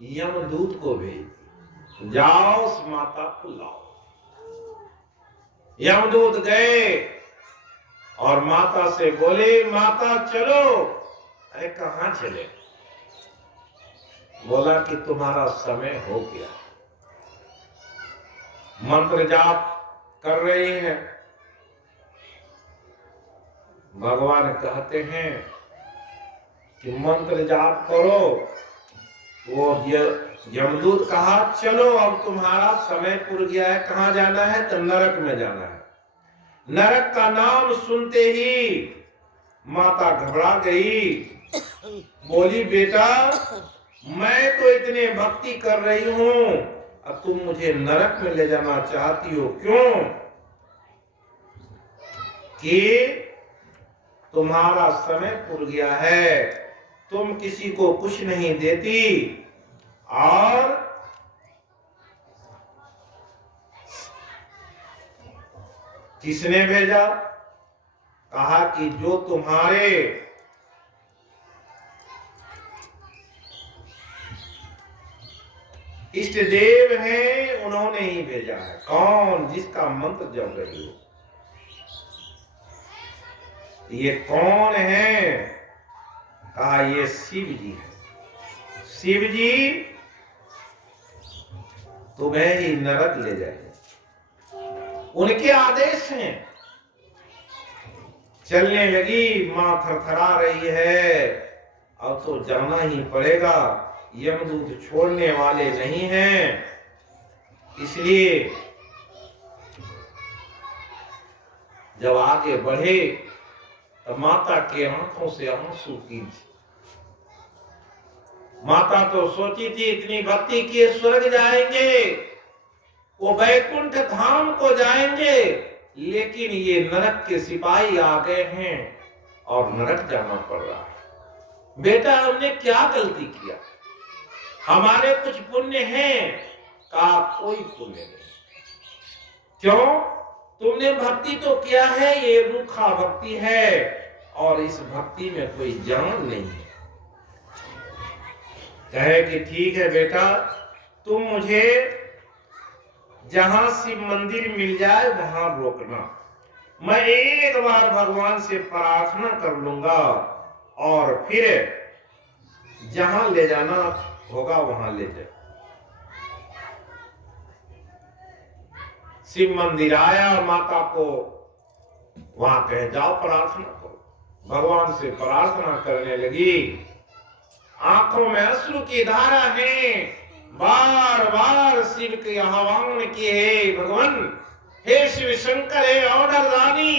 यमदूत को भेज, जाओ उस माता को लाओ। यमदूत गए और माता से बोले माता चलो। अरे कहां चले? बोला कि तुम्हारा समय हो गया। मंत्र जाप कर रही है। भगवान कहते हैं कि मंत्र जाप करो। वो यमदूत कहा चलो अब तुम्हारा समय पूरा गया है। कहां जाना है? तो नरक में जाना है। नरक का नाम सुनते ही माता घबरा गई। बोली बेटा मैं तो इतने भक्ति कर रही हूं, अब तुम मुझे नरक में ले जाना चाहती हो, क्यों? कि तुम्हारा समय पूरा गया है, तुम किसी को कुछ नहीं देती और किसने भेजा? कहा कि जो तुम्हारे इष्ट देव हैं उन्होंने ही भेजा है। कौन? जिसका मंत्र जप रही हो। ये कौन है? कहा ये शिव जी है। शिव जी तुम्हें ही नरक ले जाएंगे, उनके आदेश हैं। चलने लगी। मां थरथरा रही है। अब तो जाना ही पड़ेगा, यमदूत छोड़ने वाले नहीं हैं। इसलिए जब आगे बढ़े तो माता के आंखों से आंसू की। माता तो सोची थी इतनी भक्ति किए स्वर्ग जाएंगे, वो वैकुंठ धाम को जाएंगे, लेकिन ये नरक के सिपाही आ गए हैं और नरक जाना पड़ रहा है। बेटा हमने क्या गलती किया? हमारे कुछ पुण्य हैं? का कोई पुण्य नहीं। क्यों? तुमने भक्ति तो किया है, ये रूखा भक्ति है और इस भक्ति में कोई जान नहीं है। कहे कि ठीक है बेटा, तुम मुझे जहां शिव मंदिर मिल जाए वहां रोकना। मैं एक बार भगवान से प्रार्थना कर लूंगा और फिर जहां ले जाना होगा वहां ले जाए। शिव मंदिर आया, माता को वहां कहे जाओ प्रार्थना करो। भगवान से प्रार्थना करने लगी। आंखों में अश्रु की धारा है। बार बार शिव के आह्वान किए, हे भगवान, हे शिव शंकर, हे ऑर्डर रानी,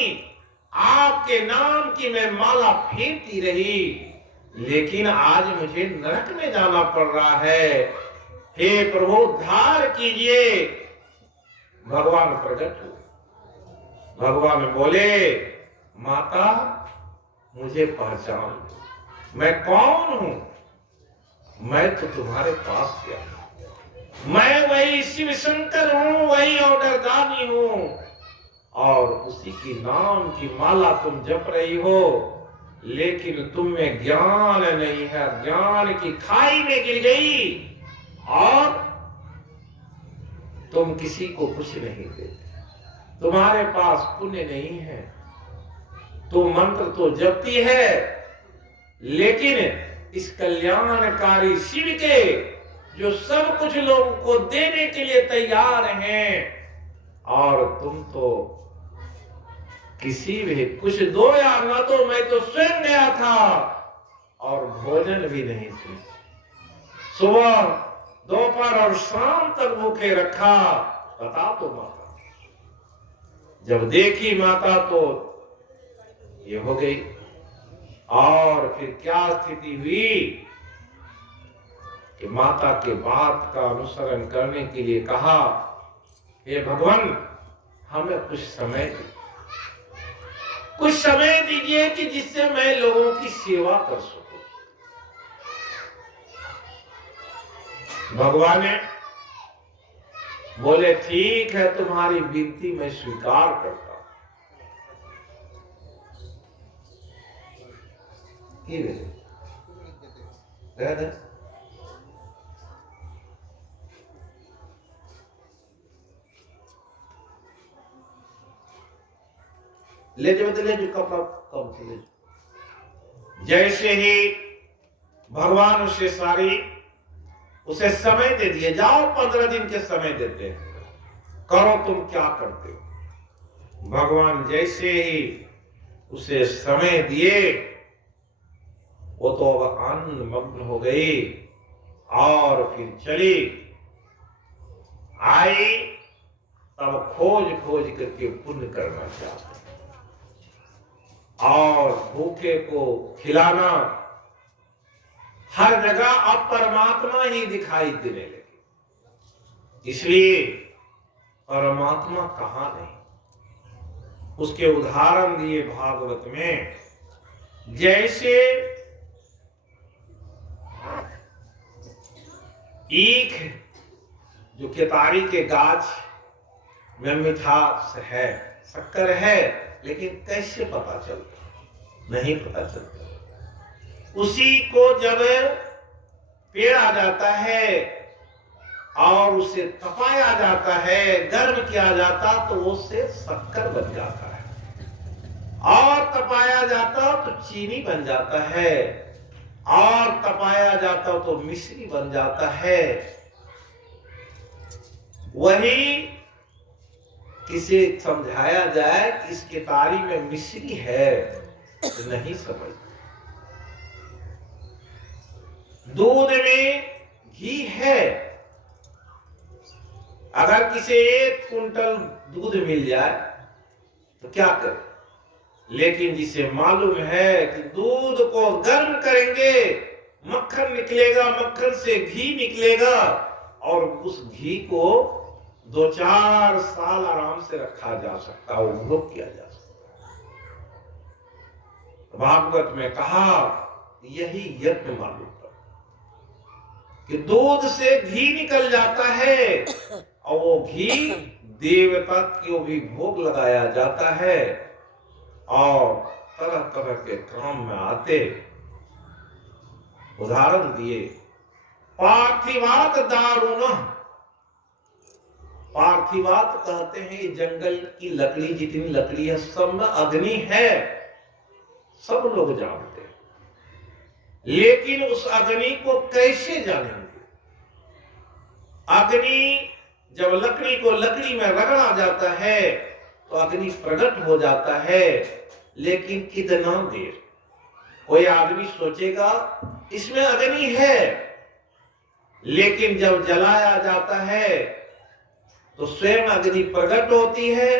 आपके नाम की मैं माला फेरती रही, लेकिन आज मुझे नरक में जाना पड़ रहा है। हे प्रभु उद्धार कीजिए। भगवान प्रकट हुए। भगवान बोले माता मुझे पहचान, मैं कौन हूं? मैं तो तुम्हारे पास गया, मैं वही शिव शंकर हूं, वही ऑर्डरदानी हूं, और उसी की नाम की माला तुम जप रही हो, लेकिन तुम में ज्ञान नहीं है। ज्ञान की खाई में गिर गई और तुम किसी को कुछ नहीं देते। तुम्हारे पास पुण्य नहीं है। तुम मंत्र तो जपती है, लेकिन इस कल्याणकारी शिव के जो सब कुछ लोगों को देने के लिए तैयार हैं, और तुम तो किसी भी कुछ दो या ना दो, मैं तो स्वयं गया था और भोजन भी नहीं थी। सुबह दोपहर और शाम तक भूखे रखा। बता दो माता। जब देखी माता तो ये हो गई। और फिर क्या स्थिति हुई कि माता के बात का अनुसरण करने के लिए कहा, हे भगवान हमें कुछ समय दीजिए कि जिससे मैं लोगों की सेवा कर सकूं। भगवान ने बोले ठीक है, तुम्हारी विनती मैं स्वीकार करता हूं। ले जो कपड़ा कम से ले। जैसे ही भगवान उसे समय दे दिए, जाओ 15 दिन के समय देते हैं, करो तुम क्या करते हो। भगवान जैसे ही उसे समय दिए, वो तो अब आनंद मग्न हो गई और फिर चली आई। तब खोज खोज करके पुण्य करना चाहते और भूखे को खिलाना, हर जगह अब परमात्मा ही दिखाई देने लगे। इसलिए परमात्मा कहां नहीं, उसके उदाहरण दिए भागवत में। जैसे ईख जो केतारी के गाछ में मिठास है, शक्कर है, लेकिन कैसे पता चलता? नहीं पता चलता। उसी को जब पेड़ आ जाता है और उसे तपाया जाता है, गर्म किया जाता, तो उससे शक्कर बन जाता है, और तपाया जाता तो चीनी बन जाता है, और तपाया जाता तो मिश्री बन जाता है। वही किसे समझाया जाए कि इस केतारी में मिश्री है, तो नहीं समझ। दूध में घी है, अगर किसी 1 कुंटल दूध मिल जाए तो क्या करे? लेकिन जिसे मालूम है कि दूध को गर्म करेंगे, मक्खन निकलेगा, मक्खन से घी निकलेगा, और उस घी को 2-4 साल आराम से रखा जा सकता है, उपभोग किया जा सकता है। भागवत में कहा यही यज्ञ मालूम कि दूध से घी निकल जाता है, और वो घी देवता को भी भोग लगाया जाता है, और तरह तरह के काम में आते। उदाहरण दिए, पार्थिवात दारुण। पार्थिवात कहते हैं जंगल की लकड़ी, जितनी लकड़ी है सब में अग्नि है, सब लोग जानते हैं। लेकिन उस अग्नि को कैसे जानेंगे? अग्नि जब लकड़ी को लकड़ी में रगड़ा जाता है तो अग्नि प्रकट हो जाता है, लेकिन कितना देर? कोई आदमी सोचेगा इसमें अग्नि है, लेकिन जब जलाया जाता है तो स्वयं अग्नि प्रकट होती है,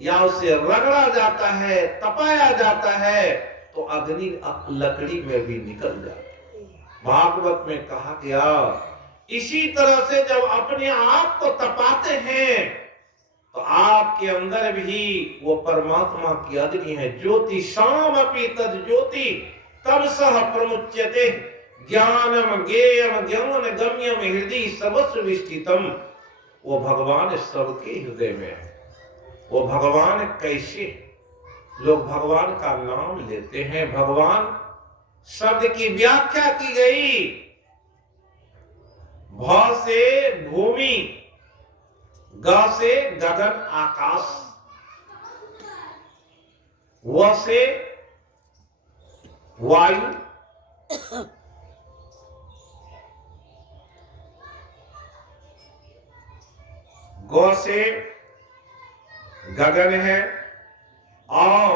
या उसे रगड़ा जाता है, तपाया जाता है, तो अग्नि लकड़ी में भी निकल जाती है। भागवत में कहा गया, इसी तरह से जब अपने आप को तपाते हैं तो आपके अंदर भी वो परमात्मा की अग्नि है। ज्योति शाम अपि तद ज्योति तमसः प्रमुच्यते ज्ञानम ज्ञेयम ज्ञान गम्यम हृदय सर्वस्व विष्ठितम। वो भगवान सबके हृदय में है। वो भगवान कैसे? लोग भगवान का नाम लेते हैं। भगवान शब्द की व्याख्या की गई, भ से भूमि, ग से गगन आकाश, व से वायु, ग से गगन है, और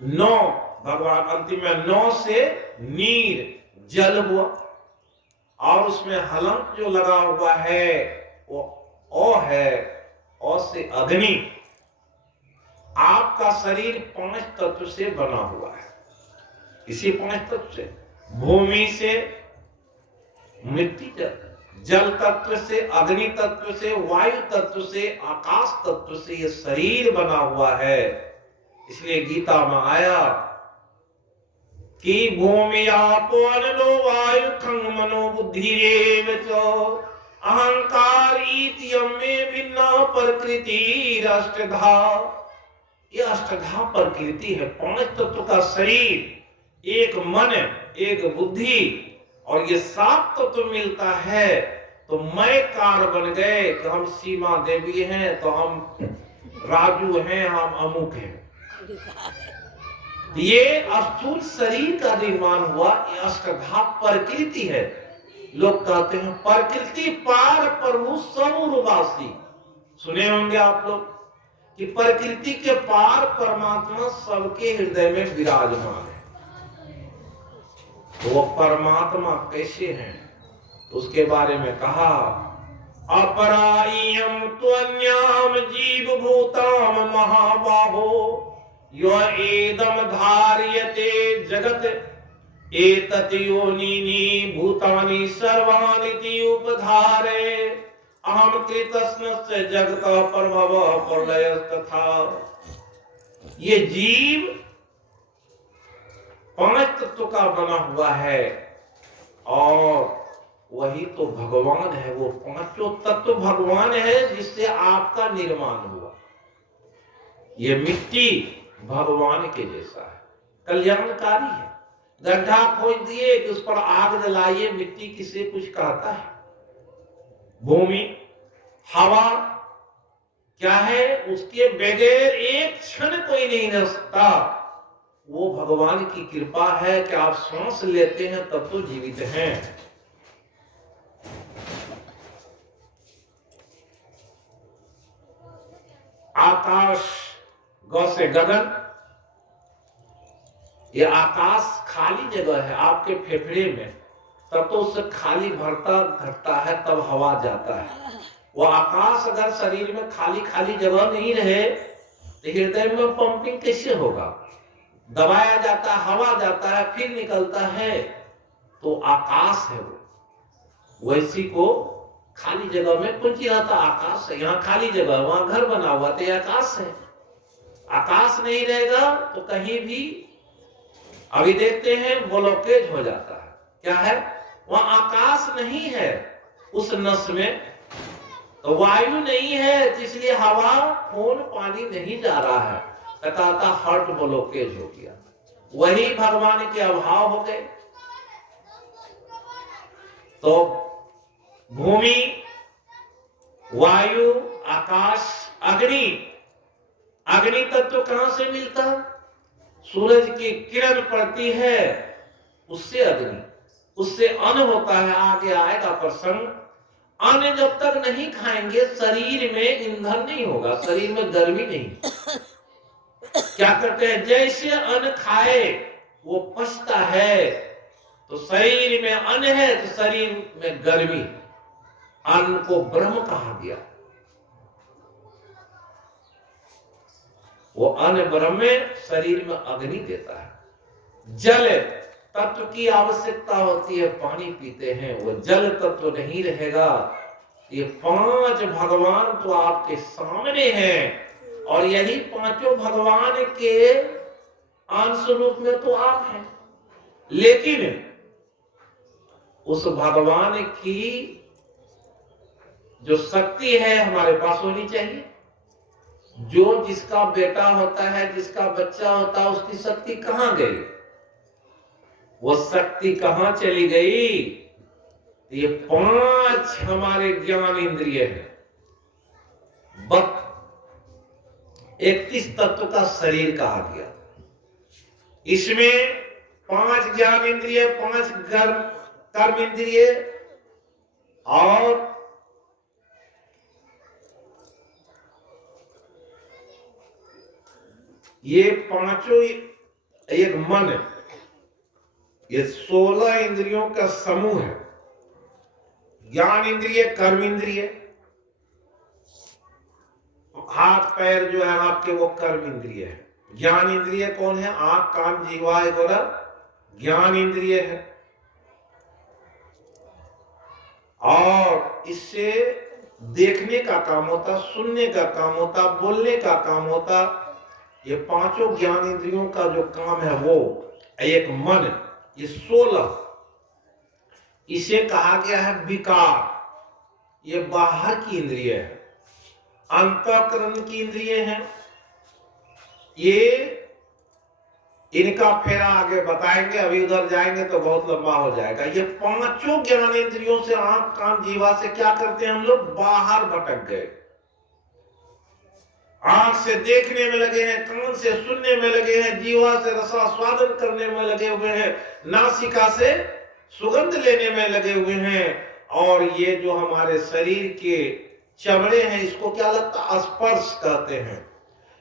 9 भगवान अंतिम में 9 से नीर जल हुआ, और उसमें हलंत जो लगा हुआ है वो ओ है, ओ से अग्नि। आपका शरीर 5 तत्व से बना हुआ है। इसी 5 तत्व से, भूमि से मिट्टी तत्व, जल तत्व से, अग्नि तत्व से, वायु तत्व से, आकाश तत्व से ये शरीर बना हुआ है। इसलिए गीता में आया कि भूमि आपो अनलो वायु खंग मनो बुद्धि रेव चो अहंकार इत्यम में भिन्ना प्रकृति अष्टधा। ये अष्टधा प्रकृति है, पांच तत्व का शरीर, एक मन, एक बुद्धि और ये सात तत्व मिलता है तो मैं कार बन गए कि हम सीमा देवी हैं, तो हम राजू हैं, हम अमुक हैं। ये स्थूल शरीर का निर्माण हुआ, ये अष्टधा प्रकृति है। लोग कहते हैं प्रकृति पार प्रभु सर्ववासी। सुने होंगे आप लोग कि प्रकृति के पार परमात्मा सबके हृदय में विराजमान है। तो वो परमात्मा कैसे हैं, उसके बारे में कहा अपरायम त्वन्याम जीव भूताम महाबाहो यो एदम धार्यते जगत एतत् योनिनी भूतानि सर्वानिति उपधारे अहम कृतस्नस्य जगत प्रभव प्रलयस्तथा। ये जीव पांच तत्व का बना हुआ है और वही तो भगवान है। वो पांचों तत्व भगवान है जिससे आपका निर्माण हुआ। ये मिट्टी भगवान के जैसा है, कल्याणकारी है। गड्ढा खोद दिए कि उस पर आग जलाइए, मिट्टी किसे कुछ कहता है। भूमि, हवा क्या है, उसके बगैर एक क्षण कोई नहीं रह सकता। वो भगवान की कृपा है कि आप सांस लेते हैं तब तो जीवित हैं। आकाश, ग से गगन, ये आकाश खाली जगह है आपके फेफड़े में, तब तो उससे खाली भरता घटता है, तब हवा जाता है। वो आकाश अगर शरीर में खाली खाली जगह नहीं रहे तो हृदय में पंपिंग कैसे होगा? दबाया जाता है, हवा जाता है, फिर निकलता है, तो आकाश है वो। वैसी को खाली जगह में कुछ ही रहता, आकाश है। यहाँ खाली जगह, वहां घर बना हुआ तो आकाश है। आकाश नहीं रहेगा तो कहीं भी अभी देखते हैं ब्लॉकेज हो जाता है। क्या है? वहां आकाश नहीं है उस नस में, तो वायु नहीं है, तो इसलिए हवा, खून, पानी नहीं जा रहा है, कहता हार्ट ब्लॉकेज हो गया। वही भगवान के अभाव हो गए। तो भूमि, वायु, आकाश, अग्नि। अग्नि तत्व कहां से मिलता? सूरज की किरण पड़ती है, उससे अग्नि, उससे अन्न होता है। आगे आएगा प्रसंग। अन्न जब तक नहीं खाएंगे शरीर में ईंधन नहीं होगा, शरीर में गर्मी नहीं। क्या करते हैं? जैसे अन्न खाए वो पचता है, तो शरीर में अन्न है तो शरीर में गर्मी। अन्न को ब्रह्म कहा गया। वो अन्न ब्रह्म में शरीर में अग्नि देता है। जल तत्व की आवश्यकता होती है, पानी पीते हैं, वो जल तत्व नहीं रहेगा। ये पांच भगवान तो आपके सामने हैं और यही पांचों भगवान के अंश रूप में तो आप हैं। लेकिन उस भगवान की जो शक्ति है हमारे पास होनी चाहिए। जो जिसका बेटा होता है, जिसका बच्चा होता है, उसकी शक्ति कहां गई? वो शक्ति कहां चली गई? ये पांच हमारे ज्ञान इंद्रिय है। 31 तत्व का शरीर कहा गया। इसमें 5 ज्ञान इंद्रिय, 5 कर्म इंद्रिय और ये पांचों एक मन, ये 16 इंद्रियों का समूह है। ज्ञान इंद्रिय, कर्म इंद्रिय, हाथ पैर जो है आपके वो कर्म इंद्रिय है। ज्ञान इंद्रिय कौन है? आंख, कान, जीवा, गोरा ज्ञान इंद्रिय है। और इससे देखने का काम होता, सुनने का काम होता, बोलने का काम होता। ये पांचों ज्ञान इंद्रियों का जो काम है वो एक मन, ये 16 इसे कहा गया है विकार। ये बाहर की इंद्रिय है, अंतःकरण की इंद्रिय है। ये इनका फेरा आगे बताएंगे, अभी उधर जाएंगे तो बहुत लंबा हो जाएगा। ये पांचों ज्ञानेंद्रियों से, आंख कान जीवा से क्या करते हैं हम लोग, बाहर भटक गए। आंख से देखने में लगे हैं, कान से सुनने में लगे हैं, जीवा से रसास्वादन करने में लगे हुए हैं, नासिका से सुगंध लेने में लगे हुए हैं। और ये जो हमारे शरीर के चमड़े हैं, इसको क्या लगता है, स्पर्श कहते हैं।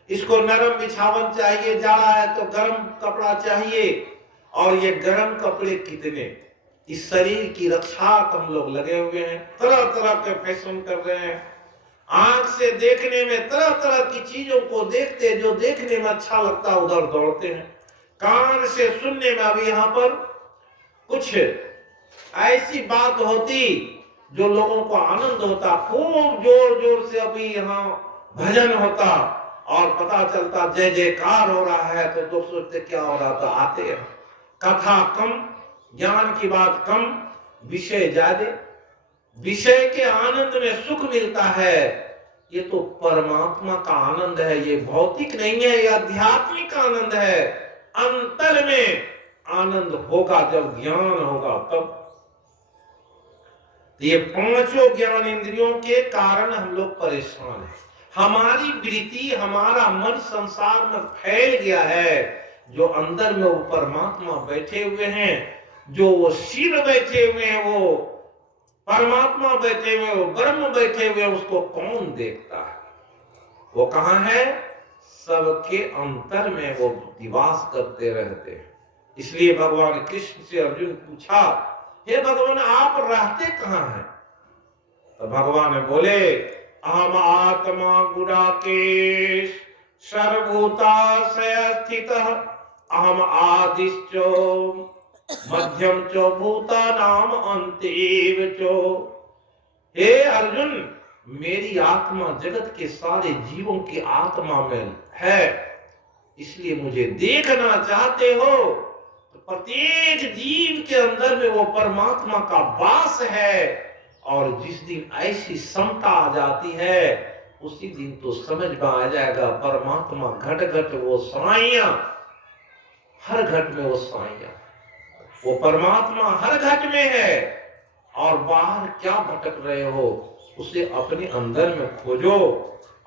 इसको नरम बिछावन चाहिए, जाड़ा है तो गर्म कपड़ा चाहिए। और ये गर्म कपड़े कितने, इस शरीर की रक्षा हम लोग लगे हुए हैं, तरह तरह के फैशन कर रहे हैं। आंख से देखने में तरह तरह की चीजों को देखते, जो देखने में अच्छा लगता है उधर दौड़ते हैं। कान से सुनने में, अभी यहाँ पर कुछ ऐसी बात होती जो लोगों को आनंद होता, खूब जोर जोर से अभी यहाँ भजन होता और पता चलता जय जयकार हो रहा है, तो लोग सोचते क्या हो रहा था, आते हैं। कथा कम, ज्ञान की बात कम, विषय ज्यादा। विषय के आनंद में सुख मिलता है, ये तो परमात्मा का आनंद है, ये भौतिक नहीं है, ये आध्यात्मिक आनंद है। अंतर में आनंद होगा जब ज्ञान होगा तब। ये पांचों ज्ञान इंद्रियों के कारण हम लोग परेशान हैं। हमारी वृत्ति, हमारा मन संसार में फैल गया है। जो अंदर में वो परमात्मा बैठे हुए हैं, जो वो शिव बैठे हुए हैं, वो परमात्मा बैठे हुए, वो ब्रह्म बैठे हुए, उसको कौन देखता है? वो कहाँ है? सबके अंतर में वो निवास करते रहते हैं। इसलिए भगवान कृष्ण से अर्जुन पूछा, हे भगवान आप रहते कहाँ हैं? तो भगवान बोले, अहम आत्मा गुडाकेश सर्वभूताशय स्थितः अहम आदिश्चो मध्यम चो भूतानाम अंतेव चो। हे अर्जुन, मेरी आत्मा जगत के सारे जीवों की आत्मा में है, इसलिए मुझे देखना चाहते हो तो प्रत्येक जीव के अंदर में वो परमात्मा का वास है। और जिस दिन ऐसी समता आ जाती है, उसी दिन तो समझ में आ जाएगा परमात्मा घट घट वो साइयां, हर घट में वो साइयां, वो परमात्मा हर घट में है। और बाहर क्या भटक रहे हो, उसे अपने अंदर में खोजो।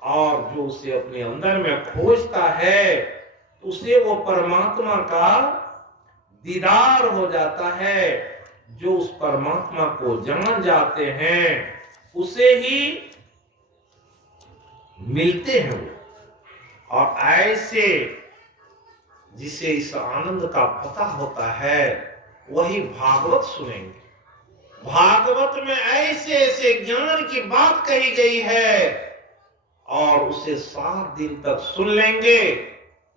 और जो उसे अपने अंदर में खोजता है, उसे वो परमात्मा का दीदार हो जाता है। जो उस परमात्मा को जान जाते हैं, उसे ही मिलते हैं वो। और ऐसे जिसे इस आनंद का पता होता है, वही भागवत सुनेंगे। भागवत में ऐसे ऐसे ज्ञान की बात कही गई है, और उसे 7 दिन तक सुन लेंगे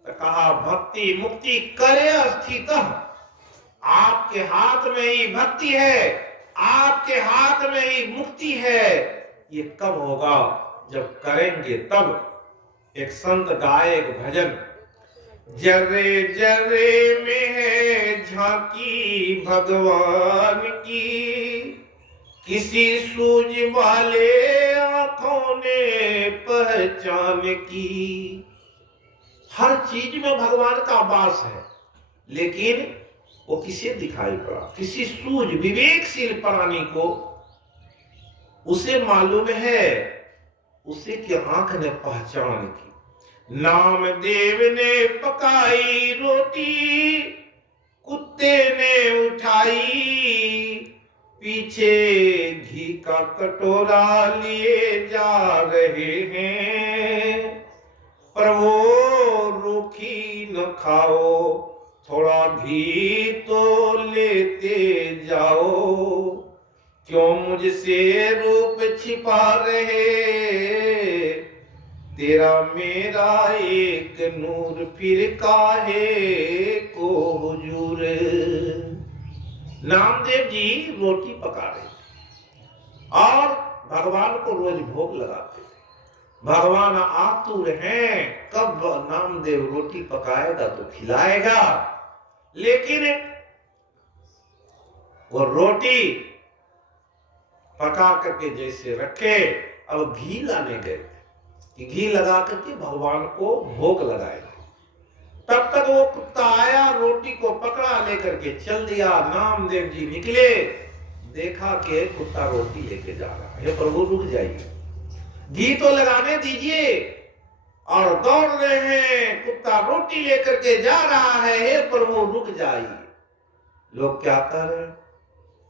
तो कहा भक्ति मुक्ति करे स्थित। आपके हाथ में ही भक्ति है, आपके हाथ में ही मुक्ति है। ये कब होगा? जब करेंगे तब। एक संत गाए एक भजन, जर्रे जर्रे में है झांकी भगवान की, किसी सूझ वाले आंखों ने पहचान की। हर चीज में भगवान का वास है, लेकिन वो किसे दिखाई पड़ा? किसी सूझ विवेकशील प्राणी को उसे मालूम है, उसे की आंख ने पहचान की। नामदेव ने पकाई रोटी, कुत्ते ने उठाई, पीछे घी का कटोरा लिए जा रहे हैं। पर वो रूखी न खाओ, थोड़ा घी तो लेते जाओ। क्यों मुझसे रूप छिपा रहे, तेरा मेरा एक नूर फिर काहे को हुजूर। नामदेव जी रोटी पका रहे और भगवान को रोज भोग लगाते थे। भगवान आतुर हैं, कब नामदेव रोटी पकाएगा तो खिलाएगा। लेकिन वो रोटी पका करके जैसे रखे, अब घी लाने गए कि घी लगा करके भगवान को भोग लगाएंगे। तब तक वो कुत्ता आया, रोटी को पकड़ा, लेकर के चल दिया। नामदेव जी निकले, देखा कि कुत्ता रोटी लेके जा रहा है। प्रभु रुक जाइए, घी तो लगाने दीजिए। और दौड़ रहे हैं, कुत्ता रोटी लेकर के जा रहा है, हे प्रभु रुक जाइए। लोग क्या कर रहे हैं,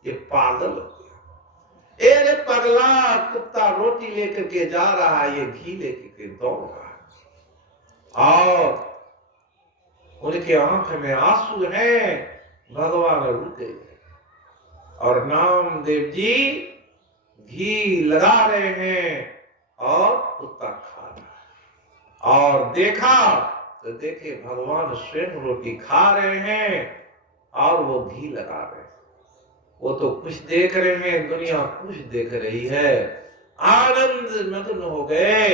ये पागल हो गया, अरे पगला, कुत्ता रोटी लेकर के जा रहा है, ये घी लेकर के दौड़ रहा है। और उनके आंख में आंसू है, भगवान रुके और नामदेव जी घी लगा रहे हैं और कुत्ता खा रहा है। और देखा तो देखे भगवान स्वयं रोटी खा रहे हैं और वो घी लगा रहे हैं। वो तो कुछ देख रहे हैं, दुनिया कुछ देख रही है, आनंद मग्न हो गए।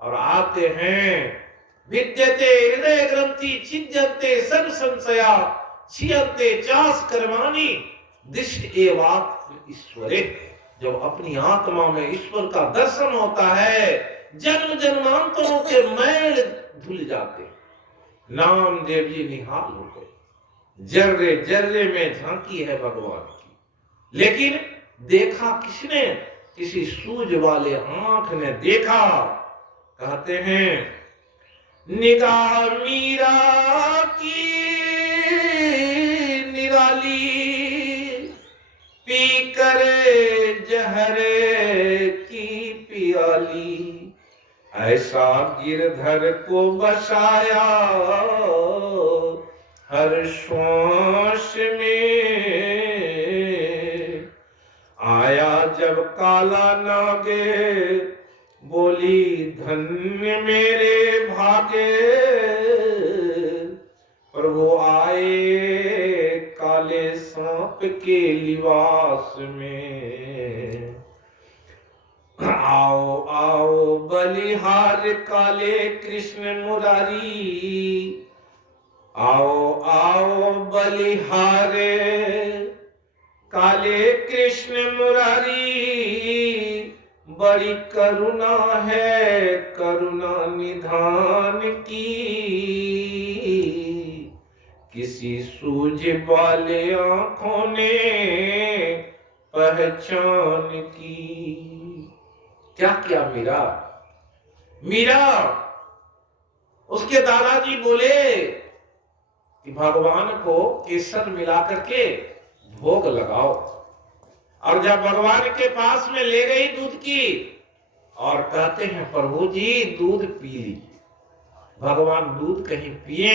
और आते हैं, विद्यते हृदय ग्रंथि छिद्यन्ते सर्व संशया क्षीयन्ते चास कर्माणि दिष्ट एवात्म ईश्वरे। जब अपनी आत्मा में ईश्वर का दर्शन होता है, जन्म जन्मांतरों के मैल धुल जाते। नामदेव जी निहाल हो गए, जर्रे जर्रे में झांकी है भगवान की। लेकिन देखा किसने, किसी सूझ वाले आंख ने देखा। कहते हैं, निगाह मीरा की निराली, पी करे जहरे की पियाली, ऐसा गिरधर को बसाया हर श्वास में। आया जब काला नागे, बोली धन्य मेरे भागे, प्रभु आए काले सांप के लिबास में। आओ आओ बलिहार काले कृष्ण मुरारी, आओ आओ बलिहारे काले कृष्ण मुरारी, बड़ी करुणा है करुणा निधान की, किसी सूझ वाले आंखों ने पहचान की। क्या किया मीरा? मीरा, उसके दादाजी बोले कि भगवान को केसर मिला करके भोग लगाओ। और जब भगवान के पास में ले गई दूध की, और कहते हैं प्रभु जी दूध पी लीजिए। भगवान दूध कहीं पिए,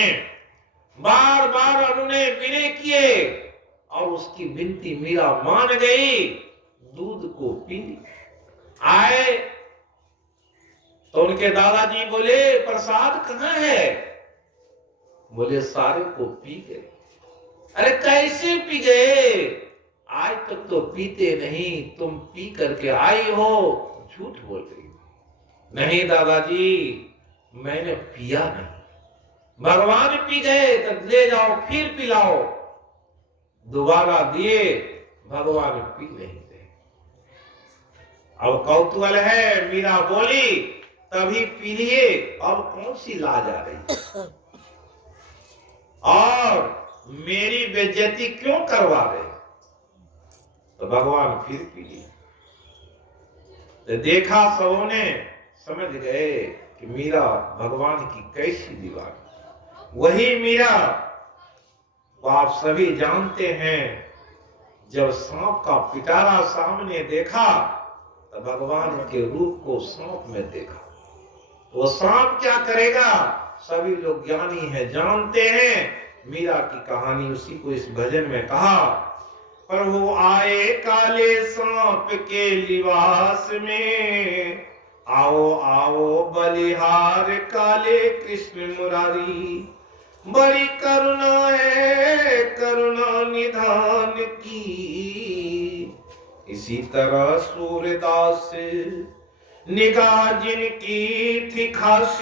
बार बार उन्होंने विनय किए और उसकी विनती मीरा मान गई, दूध को पी ली। आए तो उनके दादाजी बोले प्रसाद कहाँ है? बोले सारे को पी गए। अरे कैसे पी गए? आज तक तो पीते नहीं, तुम पी करके आई हो, झूठ बोल रही हो। नहीं दादाजी, मैंने पिया नहीं, भगवान पी गए, तब ले जाओ फिर पिलाओ। दोबारा दिए, भगवान पी नहीं गए। अब कौतूहल है, मीरा बोली तभी पी लिए, अब कौन सी लाज आ रही और मेरी बेइज्जती क्यों करवा रहे? तो भगवान फिर पी लिए। तो देखा सबों ने, समझ गए कि मीरा भगवान की कैसी दीवानी। वही मीरा को आप सभी जानते हैं, जब सांप का पिटारा सामने देखा तो भगवान के रूप को सांप में देखा। वो सांप क्या करेगा? सभी लोग ज्ञानी हैं, जानते हैं मीरा की कहानी। उसी को इस भजन में कहा, प्रभु आए काले सांप के लिबास में, आओ आओ बलिहार काले कृष्ण मुरारी, बड़ी करुणा है करुणा निधान की। इसी तरह सूरदास निगाह जिनकी थी खास,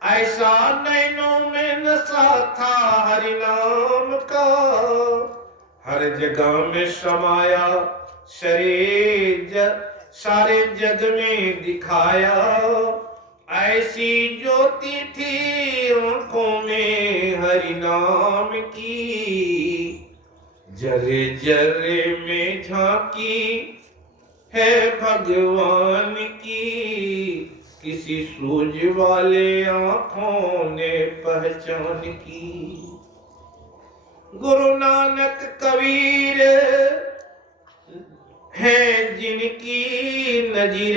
ऐसा नैनों में नशा था हरि नाम का, हर जगह में समाया सारे जग में दिखाया। ऐसी ज्योति थी आंखों में हरि नाम की, जरे जरे में झांकी है भगवान की, किसी सूझ वाले आंखों ने पहचान की। गुरु नानक कबीर हैं जिनकी नजीर,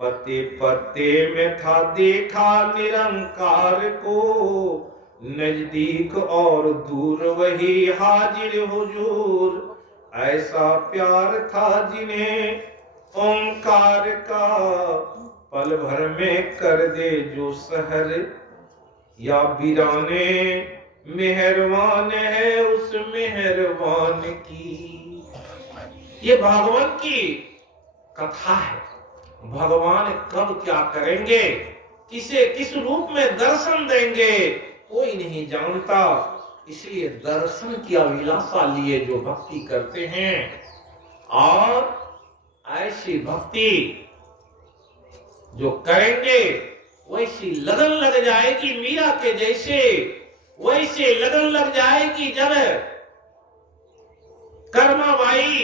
पत्ते पत्ते में था देखा निरंकार को, नजदीक और दूर वही हाजिर हुजूर। ऐसा प्यार था जिन्हें ओंकार का, पल भर में कर दे जो सहर या वीराने, मेहरबान है उस मेहरबान की। ये भगवान की कथा है। भगवान कब क्या करेंगे, किसे किस रूप में दर्शन देंगे, कोई नहीं जानता। इसलिए दर्शन की अभिलाषा लिए जो भक्ति करते हैं, और ऐसी भक्ति जो करेंगे वैसी लगन लग जाएगी मीरा के जैसे, वैसे लगन लग जाएगी जब कर्माबाई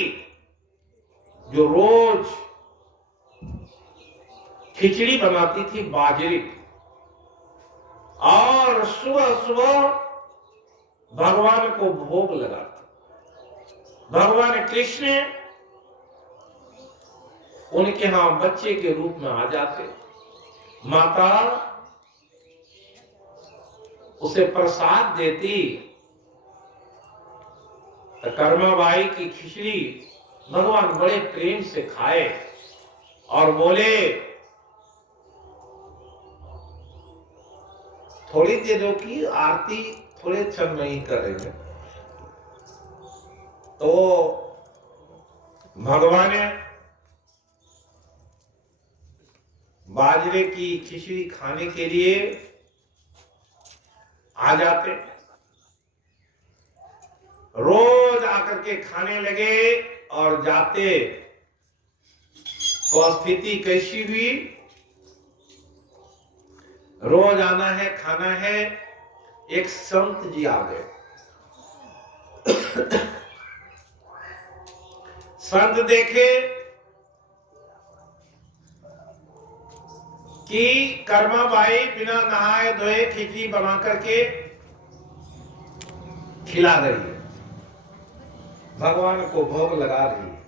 जो रोज खिचड़ी बनाती थी बाजरे की, और सुबह सुबह भगवान को भोग लगाती। भगवान कृष्ण उनके यहां बच्चे के रूप में आ जाते, माता उसे प्रसाद देती। कर्माबाई की खिचड़ी भगवान बड़े प्रेम से खाए और बोले थोड़ी देरों की आरती थोड़े क्षण नहीं करेंगे। तो भगवान बाजरे की खिचड़ी खाने के लिए आ जाते, रोज आकर के खाने लगे और जाते। तो स्थिति कैसी हुई, रोज आना है खाना है। एक संत जी आ गए। संत देखे कि कर्माबाई बिना नहाए धोए खिचड़ी बना करके खिला रही है, भगवान को भोग लगा रही है।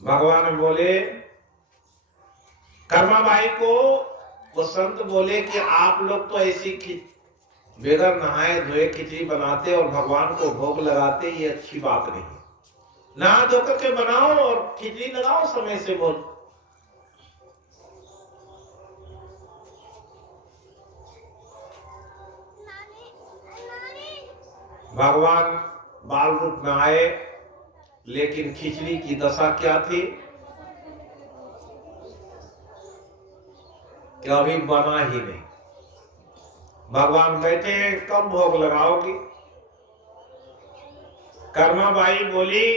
भगवान बोले कर्माबाई को, वो संत बोले कि आप लोग तो ऐसी बगैर नहाए धोए खिचड़ी बनाते और भगवान को भोग लगाते, ये अच्छी बात नहीं। नहा धो करके बनाओ और खिचड़ी लगाओ समय से। बोल भगवान बाल रूप में आए, लेकिन खिचड़ी की दशा क्या थी कि अभी बना ही नहीं। भगवान बैठे हैं, कब भोग लगाओगी? कर्माबाई बोली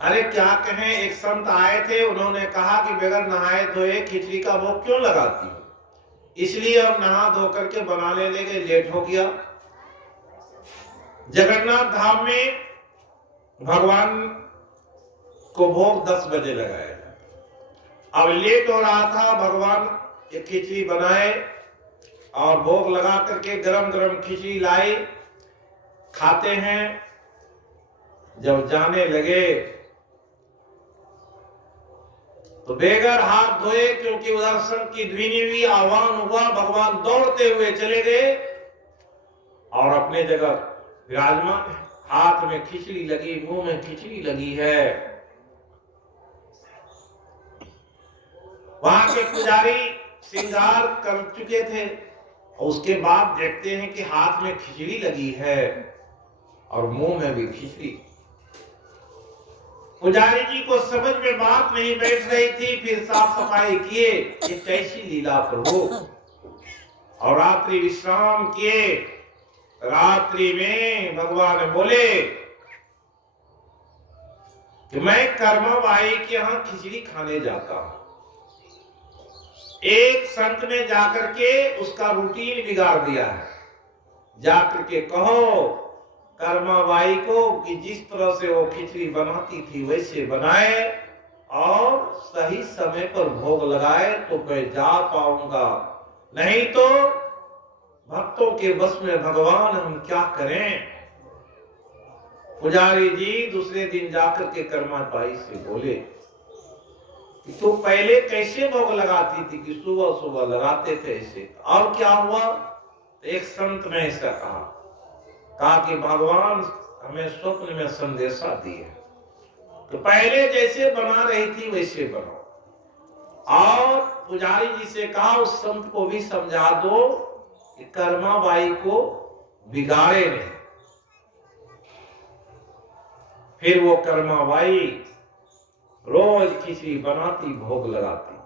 अरे क्या कहें, एक संत आए थे, उन्होंने कहा कि बगैर नहाए धोए खिचड़ी का भोग क्यों लगाती हो, इसलिए हम नहा धो करके बना लेने के लेट हो गया। जगन्नाथ धाम में भगवान को भोग 10 बजे लगाया था। अब लेट हो रहा था, भगवान ये खिचड़ी बनाए और भोग लगा करके गरम गरम खिचड़ी लाई, खाते हैं। जब जाने लगे तो बेगर हाथ धोए, क्योंकि उधर संत की ध्वनि हुई, आह्वान हुआ, भगवान दौड़ते हुए चले गए और अपने जगह विराजमान। हाथ में खिचड़ी लगी, मुंह में खिचड़ी लगी है। वहां के पुजारी श्रृंगार कर चुके थे और उसके बाद देखते हैं कि हाथ में खिचड़ी लगी है और मुंह में भी खिचड़ी। पुजारी जी को समझ में बात नहीं बैठ रही थी, फिर साफ सफाई किए, ये कैसी लीला प्रभु। और रात्रि विश्राम किए। रात्रि में भगवान बोले कि मैं कर्माबाई के यहां खिचड़ी खाने जाता हूं। एक संत ने जाकर के उसका रूटीन बिगाड़ दिया है। जाकर के कहो कर्माबाई को कि जिस तरह से वो खिचड़ी बनाती थी वैसे बनाए और सही समय पर भोग लगाए तो मैं जा पाऊंगा, नहीं तो भक्तों के बस में भगवान हम क्या करें। पुजारी जी दूसरे दिन जाकर के कर्माबाई से बोले कि तो पहले कैसे भोग लगाती थी कि सुबह सुबह लगाते थे ऐसे, और क्या हुआ। एक संत ने ऐसा कहा कि भगवान हमें स्वप्न में संदेशा दिए तो पहले जैसे बना रही थी वैसे बनाओ। और पुजारी जी से कहा उस संत को भी समझा दो कि कर्माबाई को बिगाड़े नहीं। फिर वो कर्माबाई रोज खिचड़ी बनाती, भोग लगाती।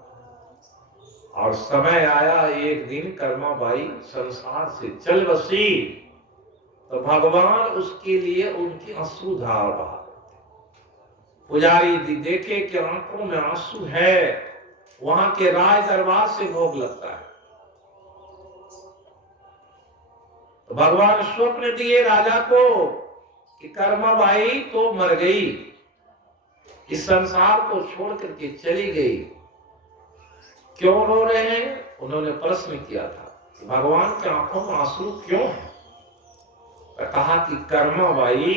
और समय आया एक दिन कर्माबाई संसार से चल बसी तो भगवान उसके लिए उनकी अश्रुधार बहा। पुजारी जी देखे कि आंखों में आंसू है, वहां के राज दरबार से भोग लगता है। तो भगवान स्वप्न दिए राजा को कि कर्माबाई तो मर गई, इस संसार को छोड़ करके चली गई, क्यों रो रहे हैं। उन्होंने प्रश्न किया था कि भगवान के आंखों में आंसू क्यों है। कहा कि कर्माबाई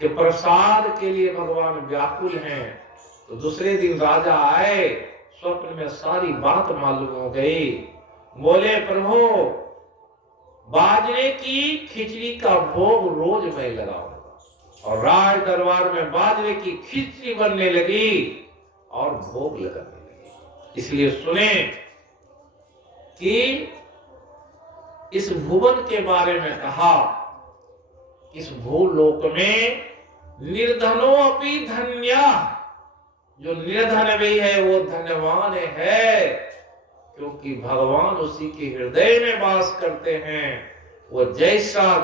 के प्रसाद के लिए भगवान व्याकुल हैं। तो दूसरे दिन राजा आए, स्वप्न में सारी बात मालूम हो गई। बोले प्रभु बाजरे की खिचड़ी का भोग रोज मैं लगाऊंगा। और राज दरबार में बाजरे की खिचड़ी बनने लगी और भोग लगने लगी। इसलिए सुने कि इस भुवन के बारे में कहा, इस भूलोक में निर्धनो अपि धन्या, जो निर्धन भी है वो धन्यवान है, क्योंकि भगवान उसी के हृदय में वास करते हैं। वो जैसा